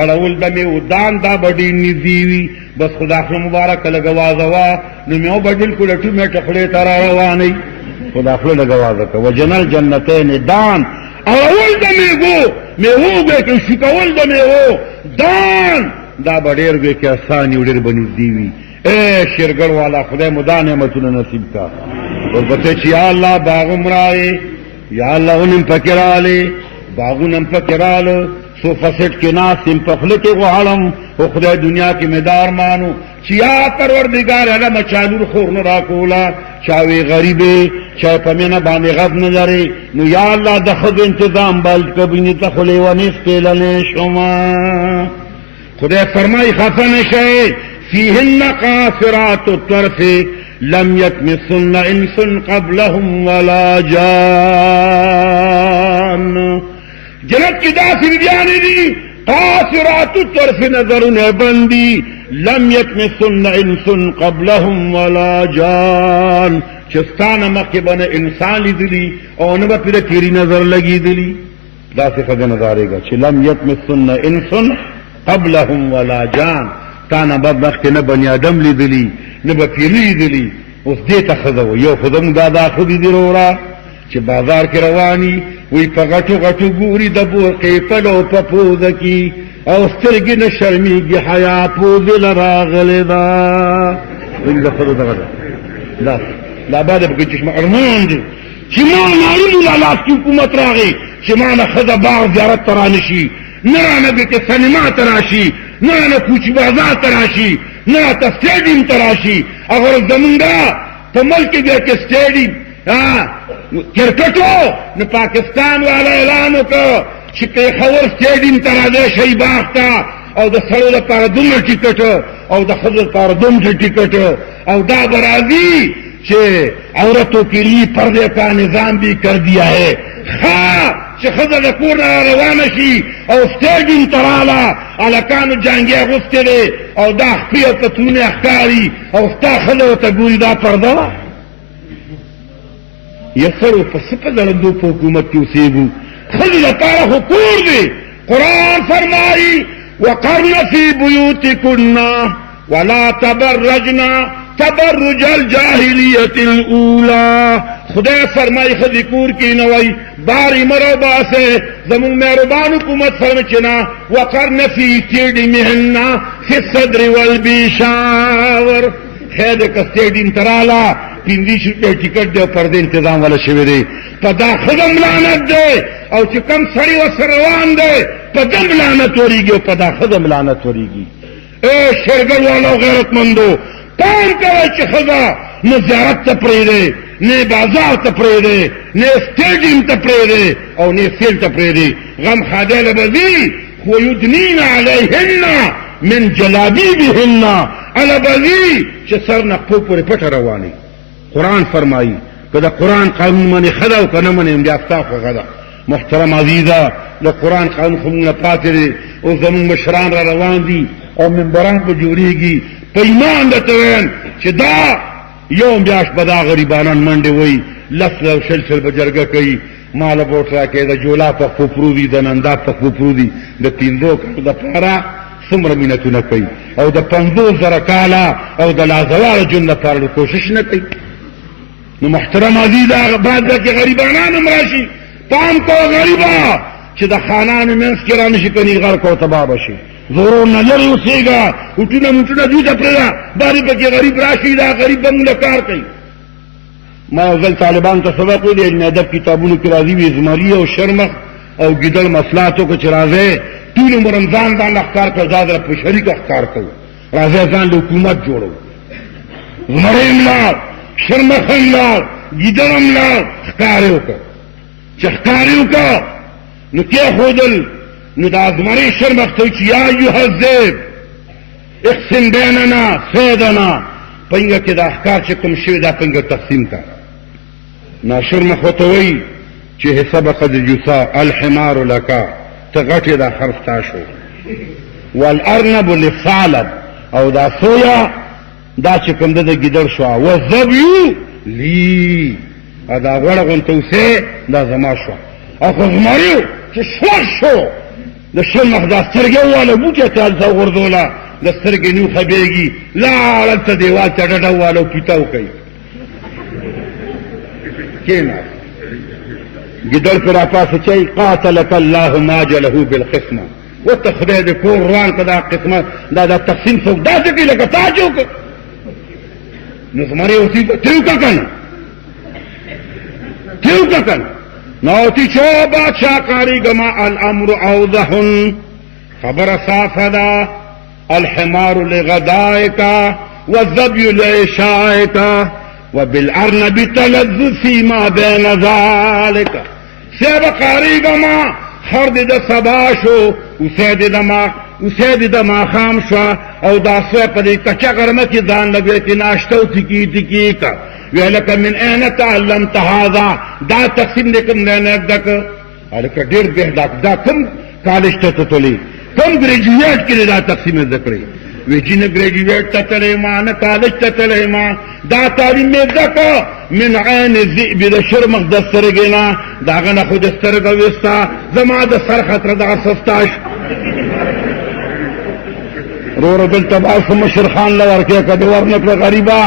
اړول د مې ودان دا بډې نږدې وي بس خدا خپل مبارک لګوازه وا نو مې وبدل کله ټومې ټخلې تر روانې خدا خپل لګوازه کو وجن الجنتين دان اړول د مې وو کې شکول د مې وو دان دا بډېر به کې آسان یو ډېر بنې دی اے شیرګل والا خدای مدا نعمتونه نصیب کا اور بچے چی یا اللہ باغم رائے یا اللہ انم پکرالے باغونم پکرالو سو فسٹ کے ناسم پخلے کے غالم او خدای دنیا کی میدار مانو چی یا پروردگار علم چالور خورن راکولا چاوی غریبے چاوی پمینا باندے غد نظرے نو یا اللہ دخد انتظام بالد کبینی تخلے ونستے لنے شما خدای فرمائی خفن شئے فیہن قاصرات الطرف لم يطمثن انس قبلهم ولا جان جنت کی داخل بیانی دی قاصرات الطرف نظرن بندی لم يطمثن انس قبلهم ولا جان چستان مقبن انسان لی دلی او نبا پیر تیری نظر لگی دلی دا صفت نظارے گا چھ لم يطمثن انس قبلهم ولا جان تا نه بدبختې نه بني ادم لیدلي نه به پیری لیدلي اوس دې ته ښځه وایي یو خو زموږ دا ښځې دي وروړه چې بازار کې رواني وی په غټو غټو ګوري د بورقې پلو په پوزه کې او سترګې نه شرمېږي حیا پوزې له راغلې ده وایي د ښځو دغه ده دا باید پکې چشمه ارمان دی چې ما معلوم له لاس کې حکومت راغی چې ما نه ښځه باغ زیارت ته رانشي نه رانه بېرته سینما ته راشي نه رانه کوچي بازار ته راشي نه راته سټیډیم ته راشي اگر زمونږ په ملک کې بیا کې سټیډیم کرکټو نو پاکستان والا اعلان وکړ چې پېښور سټیډیم ته راځئ شی باغ ته او د سړو لپاره دومره ټیکټ او د ښځو لپاره دومره ټیکټ او دا به راځي چې عورتوں کے لیے پردے کا نظام بھی کر دیا ہے چې ښځه د کور نه روانه شي او سټیډیم ته راله هلکانو جانګې اغوستې دی او دا خپې او پتلونې ښکاري او ستا ښځه ورته ګوري دا پرده وه یسړو په څه په زړندو په حکومت کې اوسېږو ښځې لپاره خو کور دی قرآن فرمایي وقرن فی بیوتکن ولا تبرجن تبرج الجاهلیت الاولی خدای فرمائی خدی کور کی نوائی باری مرو باسے زمون مہربان حکومت فرمچنا وقرن فی سٹیڈیمہن فی الصدر والبیشاور خیر کا سٹیڈیم ترالا پندیش روپے ٹکٹ دے پردے انتظام والا شوی دے پدا خدم لعنت دے او چکم سڑی و سروان دے پدم لعنت وریگی پدا خدم لعنت وریگی اے شرگل والا غیرت مندو پام کوئے چی خدا نہ زیارت تا پریدے نہ بازار تا پریدے نہ سٹیڈیم تا پریدے او نہ سیل تا پریدے غم خادے لبزی ویدنین علیہن من جلابیبہن البزی چی سر نقو پوری پٹھ روانی قرآن فرمائی کہ دا قرآن قانون منی خدا و کنہ منی اندیافتاق و غدا محترم عزیزہ دا قرآن قانون خمون پاتے دے او زمون مشران را روان دی او منبران پا جوری گی پا ایمان دا توین چه دا یو میاش بدا غریبانان منڈے وی لس لو شل بجرگا کئی مالا بوٹ را که دا جولا پا خوپرو دی دا نندا پا خوپرو دی دا پیندو کار دا پارا سمر مینتو نکئی او دا 50,000 کالا او دا لازوار جن دا پارا کوشش نکئی نو محترم عزیز بعد دا که غریبانان امراشی پام کو غریبا چه دا خانان منس کرانشی کنی غر کو تباب شی زورون نظر اوسیگا اٹھونا موٹونا دوتا پردا باری پا که غریب راشی دا غریب بمولا کار کئی ما اوزل طالبان تا سبق ہوئی علم ادب کتابونو کی راضی وی ازمالی او شرمخ او گدل مسلاتو کو چرازے طول عمر رمضان دان اختار کر داد رب شریک اختار کر رازے زان حکومت جوڑو زمرے املار شرمخ املار گدل املار اختاریو کا چخکاریو کا نو کیا خودل نو دا ازمری شرمخ توی چی یا ایوہ الزیب اقسم بیننا سیدنا پنگا که دا احکار چکم شوی دا پنگا تقسیم کا نا شرمخ وطوی چی حساب قد جوسا الحمار لکا تغٹی دا خرفتاشو والارنب لفعلب او دا سویا دا چکم دا گدر شوا والزبیو لی دا غرغن توسی دا زما شوا اخو زماریو چی شوار شو دا شرمخ دا سترگو والا بوچا تالتا غردولا دا سترگی نو خبیگی لا علتا دیوال تا ڈڑا والا کتاو کئی کینا گدر پر آپاس چاہی قاتلک اللہ ماجلہو بالقسمہ و تخدید کوران کا دا قسمہ دا تقسیم سوک دا سکی لکا تاجو کا نظماری اسی تیو کا کن تیو کا کن نوتی چو بادشاہ کاری گما الامر اوضحن خبر صافدا الحمار لغدائکا والذبی لعشائکا وبالارنب تلذ فيما بين ذلك سیب قاری گما خرد دا سباشو اسید دا ماخام شوا او دا سوی پدی کچا گرمکی دان لگویتی ناشتو تکی کا ویلکا من این تعلمت هذا دا تقسیم دیکم دینیت دک الکا دیر بہدک دا کم کالج تتلی کم گریجویٹ کلی دا تقسیم دکری ویچی نه گریجویٹ تتلی ما نه کالج تتلی ما دا تعلیم میں دکا من عین الذئب دا شرمخ دا سرگینا دا غنا خود سرگا وستا زما دا سر خطر دا سستاش رور دلته باسه مشر خان له ورکې که دې ورنکړه غریبه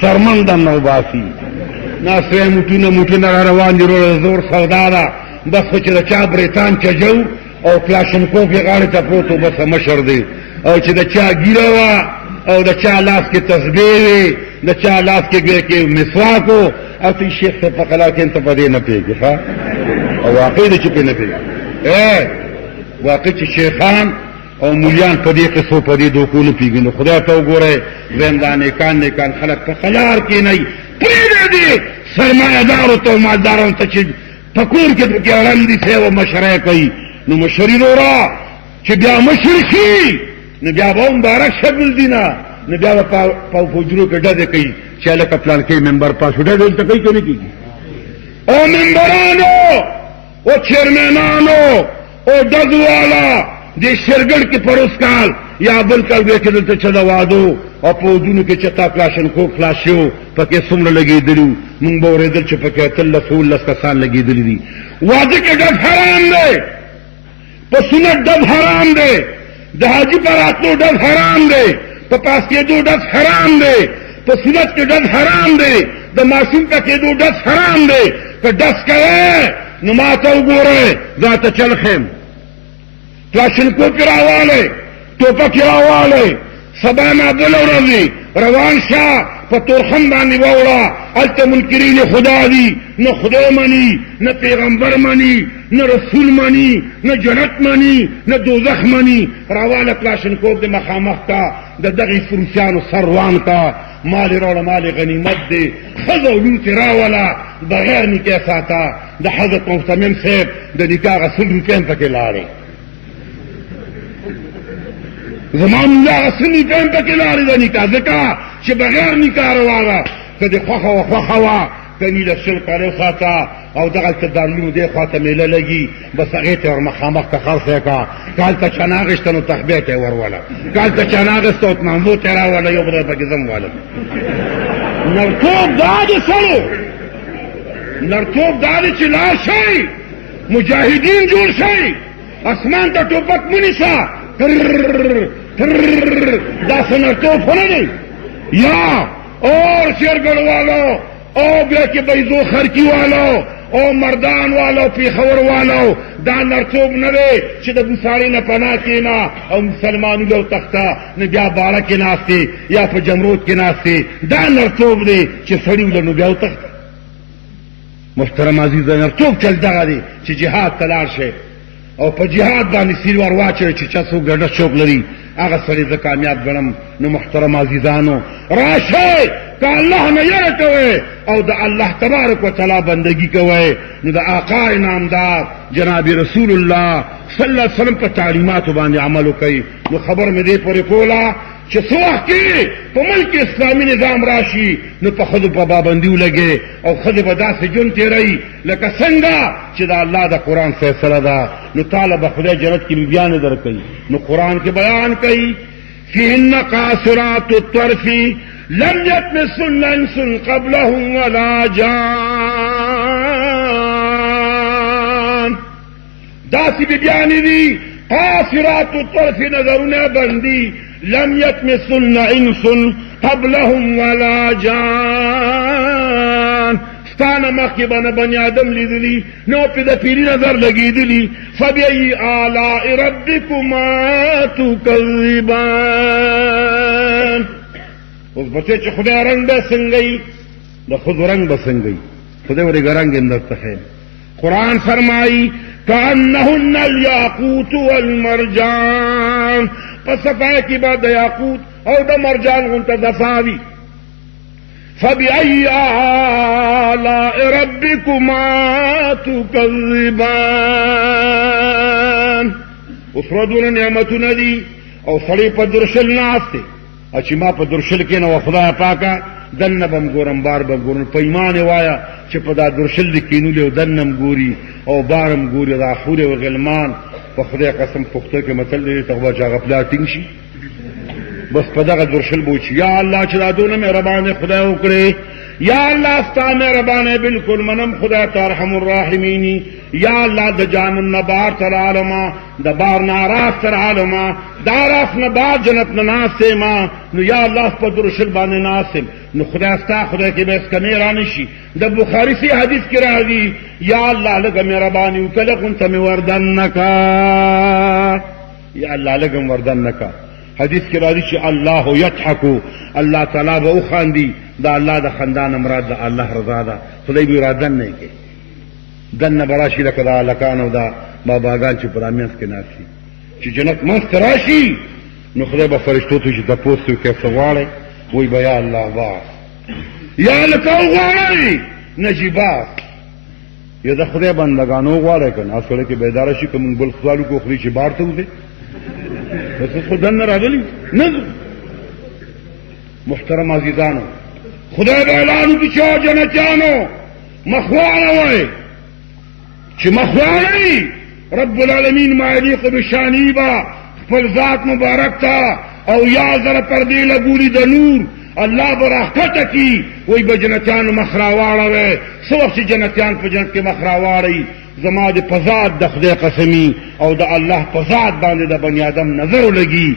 سرمند هم نه وباسي ناسره موټونه را روان دي رور زور سودا ده بس خو چې د چا بریتان چجو او کلاشنکوف یې غاړې ته پروت و بس مشر دی او چې د چا ګیره وه او د چا لاس کې تسبیح وي د چا لاس کې مسواک و او ته شیخ صاحب په قلا کې ته په دې نه پوهېږي ښه او واقع دی چې پرې نه پوهېږي واقع چې شیخان او مولیان په دې قصو په دې دوکو نه پوهېږي نو خدای ته وګورئ دویم دا نیکان خلک په قلار کښېنئ پرېږدئ سرمایهدارو ته او مالدارانو ته چې په کور کې پکې اړندې سیو او مشرۍ کوي نو مشري وروره چې بیا مشر شي نو بیا به مبارک شکل دي نه نو بیا به په حجرو کې ډزې کوي چې هلکه پلانکۍ ممبر پاس شو ډزې دلته کوي که نه کېږي او ممبرانو او چیرمنانو او ډزواله دې شرګړ کې پروس کال یا بل کال بیا چې دلته چې د وادو او په ودونو کې چې تا کلاشنکوف خلاص شو پکې څومره لګېدلي وو مونږ به اورېدل چې پکې 18 کسان لګېدلي دي واده کې ډز حرام دی په سنت ډز حرام دی د حاجي په راتلو ډز حرام دی په پاس کېدو ډز حرام دی په سنت کې ډز حرام دی د ماشوم په کېدو ډز حرام دی که ډز کوې نو ما ته وګورئ ځان ته چل ښیم کلاشنکوف یې راوالی ټوپک یې راوالی سبا نه بله ورځ روان شه په تورخم باندې واوړه هلته منکرین خدا دي نه خدای مني نه پیغمبر مني نه رسول مني نه جنت مني نه دوزخ مني راواله کلاشنکوف د مخامخ ته د دغې فروسیانو سروان ته مال یې راوړه مال غنیمت دی ښځه او لور ترې راوله بغیر نکاح ساته د حضرت محتمم صاحب د نکاح هغه 100 روپۍ هم پکې لاړې زما مولا هغه 100 روپۍ هم پکې لاړې د نکاح ځکه چې بغیر نکاح روا ده که دې خوښه وه که نیله 100 کاله ساته او دغلته دارالعلوم دې خوا ته میله لګي بس هغې ته ور مخامخ ته خرڅ که که هلته چا ناغېسته نو تخبیه ته یې وروله که هلته چا ناغېسته او مامبو ته یې راوله یو به پکې زم والم نرتوب دا دې سړو نرتوب دا دې چې لاړ شئ مجاهدین جوړ شئ اسمان ته ټوپک مه نیسه دا څه نرتوب خو نه دی یا اور شیرګړ والو او بیا کې بیزو خرکی والو او مردان والو پیښور والو دا نرتوب نه دی چې د بوسارې نه پناه کېنه او مسلمانو له تخته نه بیا باړه کې ناستې یا په جمرود کې ناستې دا نرتوب دی چې سړي وله نو بیا وتښته محترم عزیزه نرتوب چل دغه دی چې جهاد ته لاړ شئ او په جهاد باندې سیر ور واچوئ چې چا څوک ګډه شوق لري هغه سړی زه کامیاب ګڼم نو محترم عزیزانو راشئ که الله نه یره کوئ او د الله تبارک وتعالی بندگی کوئ نو د آقا نامدار جناب رسول الله صلی الله علیه وسلم په تعلیماتو باندې عمل وکئ نو خبر مې دې پورې کوله چې څه وخت کې په ملک اسلامي نظام راشي نو په ښځو په پابندي ولګې او ښځې به داسې ژوند تېروي لکه څنګه چې د الله د قرآن فیصله ده نو تاله به خدای جنت کې بیان درکوي نو قرآن کې بیان کوي فیهن قاصرات الطرف لم یطمثن انس قبلهم ولا جان داسې بیانې دي قاصرات الطرف نظرونه بندي لم يطمثن انس قبلهم ولا جان ستانه مخکې به نه بني آدم لیدلي نو پې د پیري نظر لګېدلي فبأي آلاء ربكما تكذبان اوس بچی چې خدای رنګ به څنګه وي د ښځو رنګ به څنګه وي خدای ورېږه رنګ یې درته ښیم قرآن فرمایي كأنهن الياقوت والمرجان په صفای کې به د یاقوت او د مرجان غونته دفا وي فبأي آلاء ربكما تكذبان اوس ردونه نعمتونه دي او سړی په درشل ناست دی چې ما په درشل کې نه و خدای پاکه دنه به م ګورم بار به م ګورم په ایمان یې وایه چې په دا درشل دې کینولي او دنه م ګوري او بار م ګوري دا خورې او غلمان په خدای قسم پښتو کې متل دی ته به چې هغه پلار ټینګ شي بس په دغه درشل به وچي یا الله چې دا دونه مهربانې خدای وکړې یا الله ستا مهربانه بالکل منم خدای ته ارحم الراحمینی یا الله د جانم نه بار تر عالمه د بار نه اراف تر عالمه د اراف نه بار جنت نه ناستې ما نو یا الله په درشل باندې ناستم نو خدای ستا خدای کې به اسکنې رانشي د بخاري سی حدیث کې راځي یا الله لږه مهرباني وکړه لږ ته مې وردن نکا یا الله لږم وردن نکا حدیث کې راځي چې الله یضحکو الله تعالی به وخاندي دا الله د خندان مراد د الله رضا ده خدای به ارادن نه کوي دنه براشي لکه دا لکان او دا باباګان چې پر امینس کې ناشي چې جنت مست راشي نو خدای به فرشتو ته چې تاسو کې سواله وای بیا الله باس یا لکه غواړي نجیبات یا د خدای بندگانو غواړي کنه اصله کې بیدار شي کوم بل خپلو کو خري چې بار ته وځي بس خدای نه راغلی نه محترم عزیزانو خدای به اعلان وکړي چې جنتیانو مخوانه وای چې مخوانه رب العالمین ما یلیق بشانی با خپل ذات مبارک تا او یا زر پردې لګولي د نور الله برحمت کی وای به جنتیانو مخراواړه څو وخت جنتیان په جنت کې مخراواړي زما د پزاد د خدای قسمی او د الله پزاد باندې د بنی آدم نظر لګي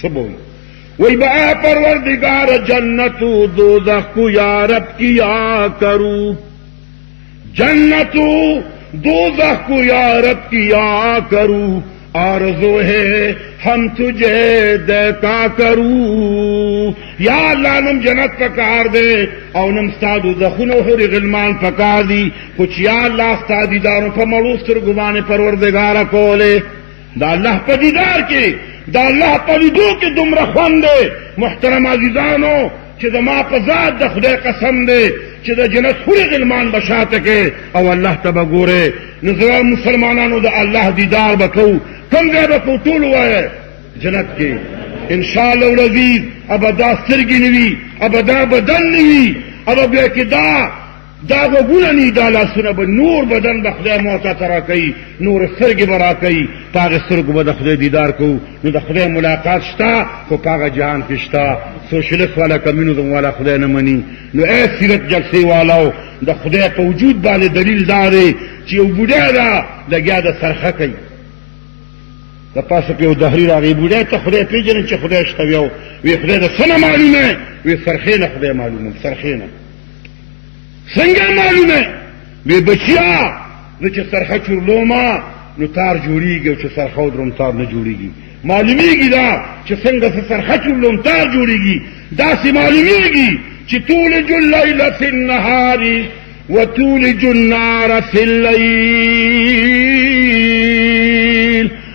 سبوي وای با پروردگار جنت و دوزخ کو یا رب کیا کروں جنت و دوزخ کو یا رب کیا کروں آرزو ہے ہم تجھے دیکھا کروں یا اللہ نم جنت پکار دے او نم ستا دوزخونو حور غلمان پکار دی کچھ یا اللہ ستا دیداروں پا ملوستر گوانے پروردگارا کولے دا اللہ پا دیدار کے دا اللہ پا لیدو کے دمرا خوان دے محترم عزیزانو چې د ما په ذات د خدای قسم دی چې د جنت حور غلمان بشاته کې او الله ته به ګورې نو زه مسلمانانو د الله دیدار به کوو کوم ځای به کوو ټول ووایه جنت کې انشاءالله العزیز ابه دا سترګې نه وي ابه دا بدن نه وي ابه بیا کې دا غوږونه نه دا لاسونه به نور بدن به خدای موته ته راکوي نور سترګې به راکوي په هغې سترګو به د خدای دیدار کوو نو د خدای ملاقات شته خو په هغه جهان کې شته سوشلست والا کمیونزم والا خدای نه مني نو ای سیرت جلسې والاو د خدای په وجود باندې دلیل دا دی چې یو بوډی ده لګیا د سرخه کوي د پاسه په یو دهري راغی بوډی ته خدای پېژنې چې خدای شته وی خدای د څه نه معلومه وی سرخې نه خدای معلومه سرخې نه څنګه معلومه وی بچیا زه چې سرخه چورلومه نو تار جوړیږي او چې سرخه ودروم تار نه جوړیږي معلومیږي دا چې څنګه سرخه چورلوم تار جوړیږي داسې معلومیږي چې تولج اللیل فی النهار وتولج النار فی اللیل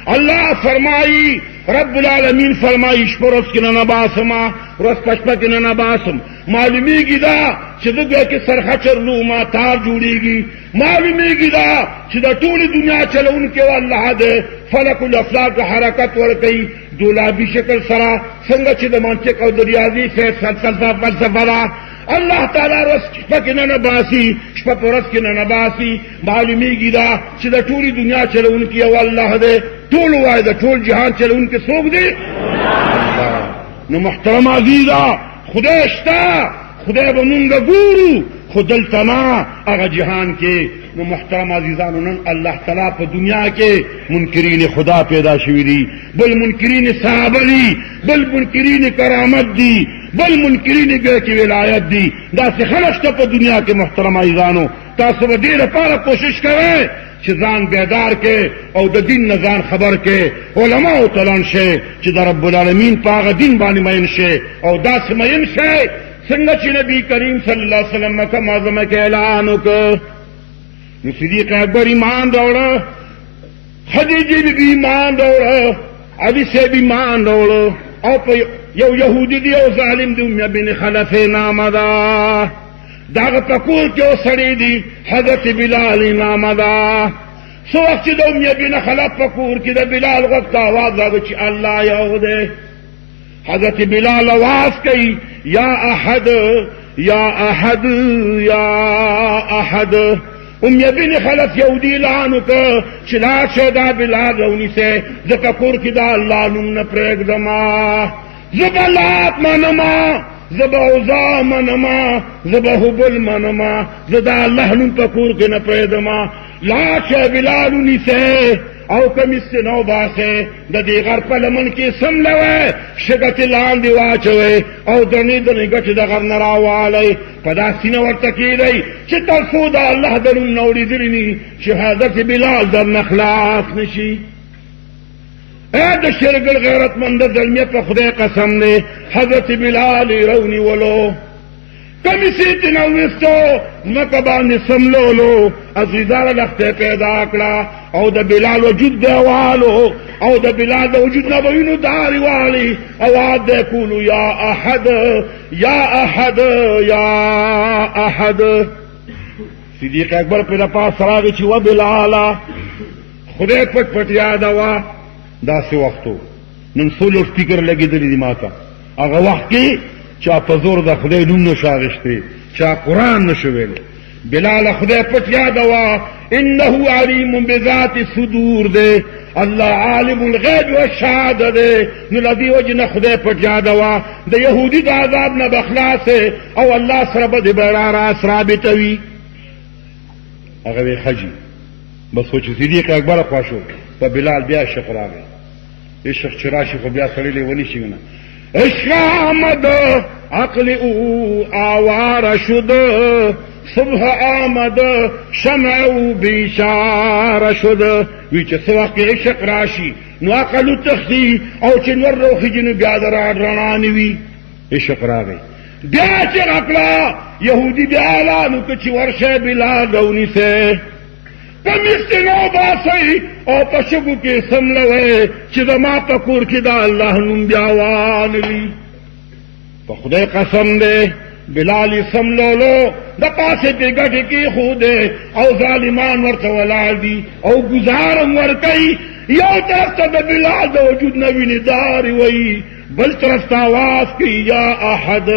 الله فرمایي رب العالمین فرمایي شپه ورځ کې نه نباسم ورځ په شپه کې نه نباسم معلومیږي دا چې دغه کې سرخه چرلومه تار جوړیږي معلومیږي دا چې د ټولې دنیا چلونکي الله دې فلک الافلاک حرکت ورکوي دولابي شکل سره څنګه چې د منطق او د ریاضي فلسفه ده الله تعالی ورځ شپه کې نه نباسي شپه په ورځ کې نه نباسي معلومیږي دا چې د ټولې دنیا چلونکي او الله دې ټول وای د ټول جهان چلونکي څوک دی نو محترم عزیزا خدای شته خدای به مونږ ګورو خو دلته نه هغه جهان کې نو محترم عزیزانو نن الله تعالی په دنیا کې منکرین خدا پیدا شوي دي بل منکرین صحابه دي بل منکرین کرامت دي بل منکرین ګویا کې ولایت دي داسې خلک شته په دنیا کې محترم عزیزانو تاسو به دې لپاره کوشش کوئ چې ځان بیدار کې او د دین نه ځان خبر کې علماء تلان شي چې د رب العالمین په هغه دین باندې مین شي او داسې مین شي څنګه چې نبی کریم صلی الله علیه وسلم مکه معظمه کې اعلان وکړ نو صدیق اکبر ایمان راوړه خدیجه بی ایمان راوړه علي صاحب ایمان راوړه او په یو یهودي دی او ظالم دی امیه بن خلف نامه ده داغه پکور کې اوسړی دی حضرت بلال نامه ده څو وخت چې د امیه بن خلف پکور کې د بلال غږ ته آواز راغی چې الله یو دی حضرت بلال آواز کوي یا احد یا احد یا احد امیه بن خلف یهودي اعلان وکړ چې لاړ شه دا بلال راونیسئ ځکه کور کې د الله نوم نه پرېږدم زبا لات منما زبا عزا منما زبا حبل منما زدا اللہ نم پکور کے نپریدما لاش بلال نیسے او کمیس نو باسے دا دی غر پلمن کی سملوے شگت لان دی واچوے او دنی دنی گٹ دا غر نراوالے پدا سینہ ورتکی دی چی ترسو دا اللہ دنم نوری دلنی شہادت بلال در نخلاص نشی اے دا شرگل غیرت مند دلمیت پا خدای قسم نے حضرت بلال رونی ولو کمی سیتی نوستو مکبان سملولو عزیزار لخت پیدا کلا او دا بلال وجود دیوالو او دا بلال دا وجود نبوینو داری والی اواد دے کولو یا احد یا احد یا احد صدیق اکبر پہ پاس سراغی چی و بلالا خدای پٹ پٹ یادوا دا سی وقتو نن سولو سپیکر لگی دلی دی ماتا اگا وقت کی چا پزور دا خدای نوم نشاغشتے چا قرآن نشویل بلال خدای پٹ یادوا انہو علیم بذات صدور دے اللہ عالم الغیب والشہادہ دے نلدی وجن خدای پٹ یادوا دا یہودی دا عذاب نبخلاس او اللہ سربد برارا سرابتوی اگوی خجی بس وچ صدیق اکبر خواشو پا بلال بیا عشق راگئی عشق چراشی خو بیا سڑی لی ونی شگنا عشق آمد عقل او آوار شد صبح آمد شمع او بیشار شد ویچ سواق عشق راشی نو عقلو تختی او چنور روخی جنو بیادر رانانوی عشق راگئی بیا چر عقلا یہودی بیالانو کچی ورش بلال دونی سے کمیستی نو باسی او پشگو کی سملوے چی دا ما پکور کی دا اللہ نم بیاوانوی پا خدای قسم دے بلالی سملولو دا پاسے پی گٹی کی خودے او ظالمان ورطولال دی او گزارم ورکی یو طرف تا دا بلال دا وجود نوینی داری وی بل طرف تا آواز کی یا احد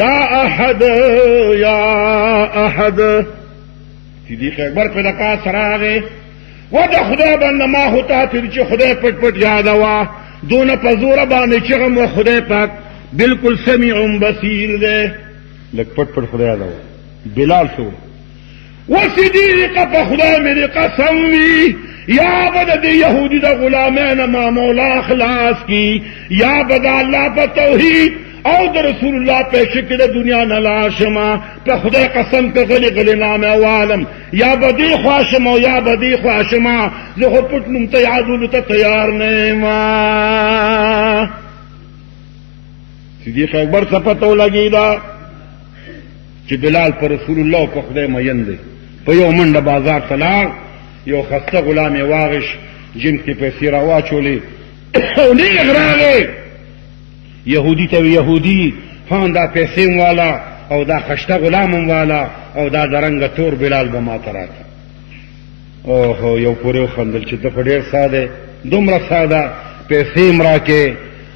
یا احد یا احد صدیق اکبر پہ دقا سراغے و دا خدا بند ما ہوتا پھر چی خدا پٹ پٹ یادوا دون پزور بانے چغم و خدا پاک بالکل سمیع بصیر دے لگ پٹ پٹ خدا یادوا بلال سو و صدیق پہ خدا میری قسم وی یا بدا دی یہودی دا غلامین ما مولا خلاص کی یا بدا اللہ پہ توحید او دا رسول اللہ پہ شکل دنیا نلاشما پہ خدا قسم پہ غلی غلی نام اوالم یا بدی خواشما یا بدی خواشما زخو پتنم تیادولو تا تیار نیما صدیق اکبر سپتو لگی دا چی بلال پہ رسول اللہ پہ خدا مین دے پہ یو منڈ بازار تلاغ یو خستہ غلام واغش جن کی پیسی روا چولی انہیں اغراغے یہودی تو یہودی ہاں دا پیسیم والا او دا خشتہ غلامم والا او دا درنگ تور بلال بما تراتا اوہو یو پوریو خندل چی دفع دیر سادے دمرا سادہ پیسیم راکے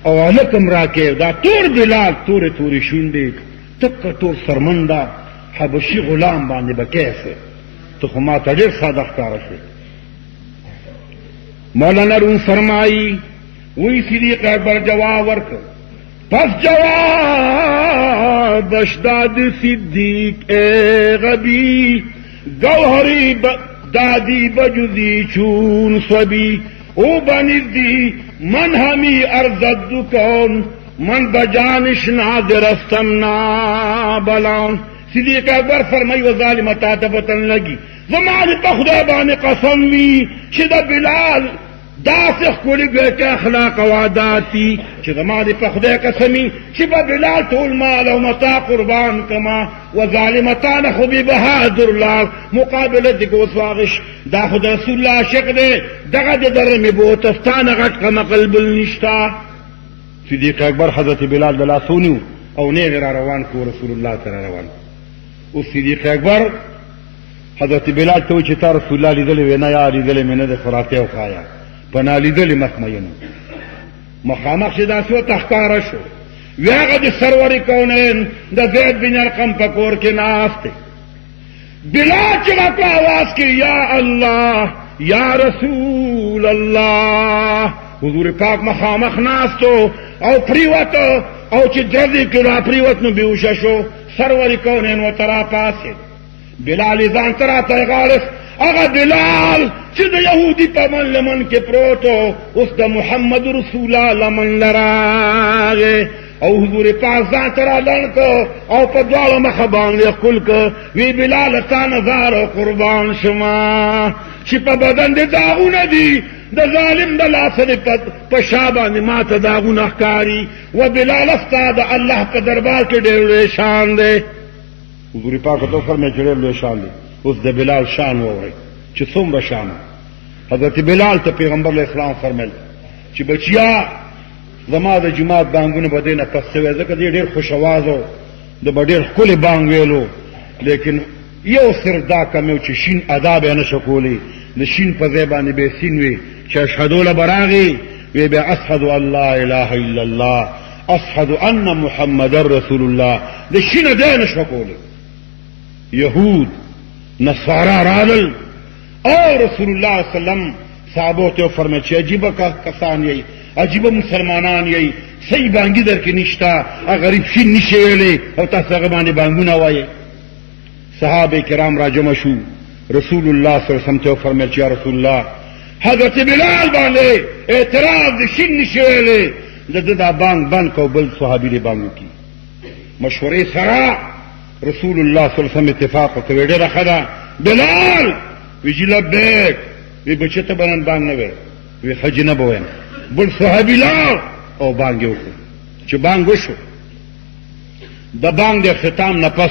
او علکم راکے دا تور بلال توری توری شوندی تکا تور سرمندہ حبشی غلام باندے بکیسے تو خماتا دیر سادہ اختارشے مولانا رون فرمائی وی صدیق اکبر جواب ورکر پس جواب اشداد صدیق اے غبی گوہری دادی بجزی چون صبی او بنیدی من ہمی ارزد دکون من بجانش نادرستم نابلان صدیق اکبر فرمائی و ظالمتا تبتن لگی زمان پا خدا بان قسم وی شدہ بلال داسخ کولی بیٹے اخلاق وعداتی چی زمانی پا خدای قسمی چی با بلال طول مال و متا قربان کما و ظالمتان خوبی بہادر لار مقابلت دی گوسواغش دا خود رسول اللہ عاشق دے دغا دی درمی بوتستان غٹ کم قلب النشتا صدیق اکبر حضرت بلال دلا سونیو او نیغ را روان کو رسول اللہ ترا روان او صدیق اکبر حضرت بلال تو چی تا رسول اللہ لیدلی وینا یا لیدلی میں ندے خراتے و خایا پنالی دلی مخمینو مخامخ شدا سو تخکارا شو ویغا دی سروری کونین دا زید بن ارقم پکور کے ناستے بلال چگا کو آواز کی یا اللہ یا رسول اللہ حضور پاک مخامخ ناستو او پریوت او چې درځي کې را پریوت نو بیوشه شو سرور کونین و ترا پاسه بلال ځان ترا ته غالف هغه بلال چې د يهودي په من لمن کې پروتو اوس د محمد رسول الله لمن لراغه او حضور پاک ځان ترا لړک او په دواړو مخه باندې خپل ک وی بلال تا نظر او قربان شما چې په بدن د داغونه دي د ظالم د لاسه په شا باندې ماته داغونه ښکاري و بلال استاد الله په دربار کې ډېر لوی شان دی حضور پاک ته فرمایي چې ډېر لوی شان دی اوس د بلال شان ووري چې څومره شان حضرت بلال ته پیغمبر اسلام فرمایل چې بچیا زما د جماعت بانګونه به دې نه پس شوی ځکه دې ډېر خوش آواز و د به ډېر ښکلی بانګ ویلو لیکن یو صرف دا کم یو چې شین ادا به یې نه شو کولی د شین په ځای باندې به سین وي چې اشهدو له به راغی وی بیا اشهد ان لا اله الا الله اشهد ان محمد رسول الله د شین ادا یې نه شو کولی یهود نصارا رالل او رسول الله صلی الله علیه وسلم صحابو ته فرمایي چې عجیبه کسان یې عجیبه مسلمانان یې صحیح بانګي در کې نشته غریب شین نشي ویلی او تاسو هغه باندې بانګونه وایي صحابه کرام را جمع شو رسول الله صلی الله علیه وسلم ته فرمایي چې یا رسول الله حضرت بلال باندې اعتراض د شین نشي ویلی د دا بانګ بند کو بل صحابي دی بانګو کی مشورې سره رسول الله صلی الله علیه وسلم اتفاق وکړ ډېره ښه ده بلال ویجی لبیک وی بچه ته بنن بانګ نه وی وی حج نه بویم بل صحابي لا او بانګ یو چې بانګ وشو د بانګ د ختام نه پس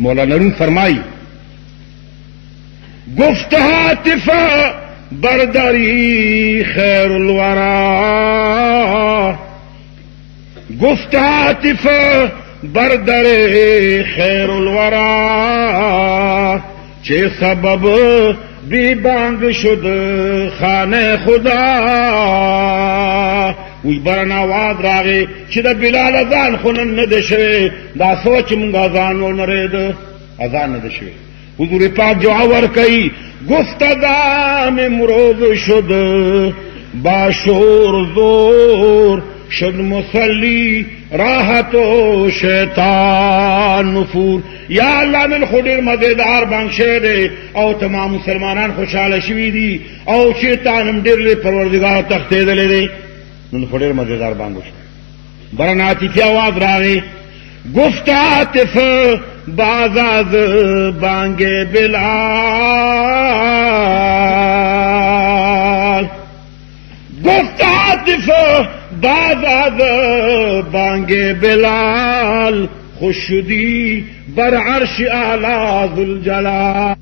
مولانا روم فرمایي گفت هاتف برداری خیر الورا گفت هاتف بردر خیر الورا چه سبب بی بانگ شد خانه خدا وی برن آواز راغی چې د بلال اذان خونن نه ده شوی دا سوچ مونږ اذان و نرید اذان نه ده شوی حضور پاک جواب ورکړي گفت اذان امروز شد با شور زور شد مسلی راحت و شیطان نفور یا الله نن خو ډېر مزیدار بانګ شوی دی او تمام مسلمانان خوشحاله شوي دي او شیطان هم ډېر لوی پروردګار تښتېدلی دی نن خو ډېر مزیدار بانګ وشو برن عاطفي آواز راغی گفت عاطف باز از بانگ بلال گفت عاطف بعد از بانگ بلال خوش شدی بر عرش اعلی ذوالجلال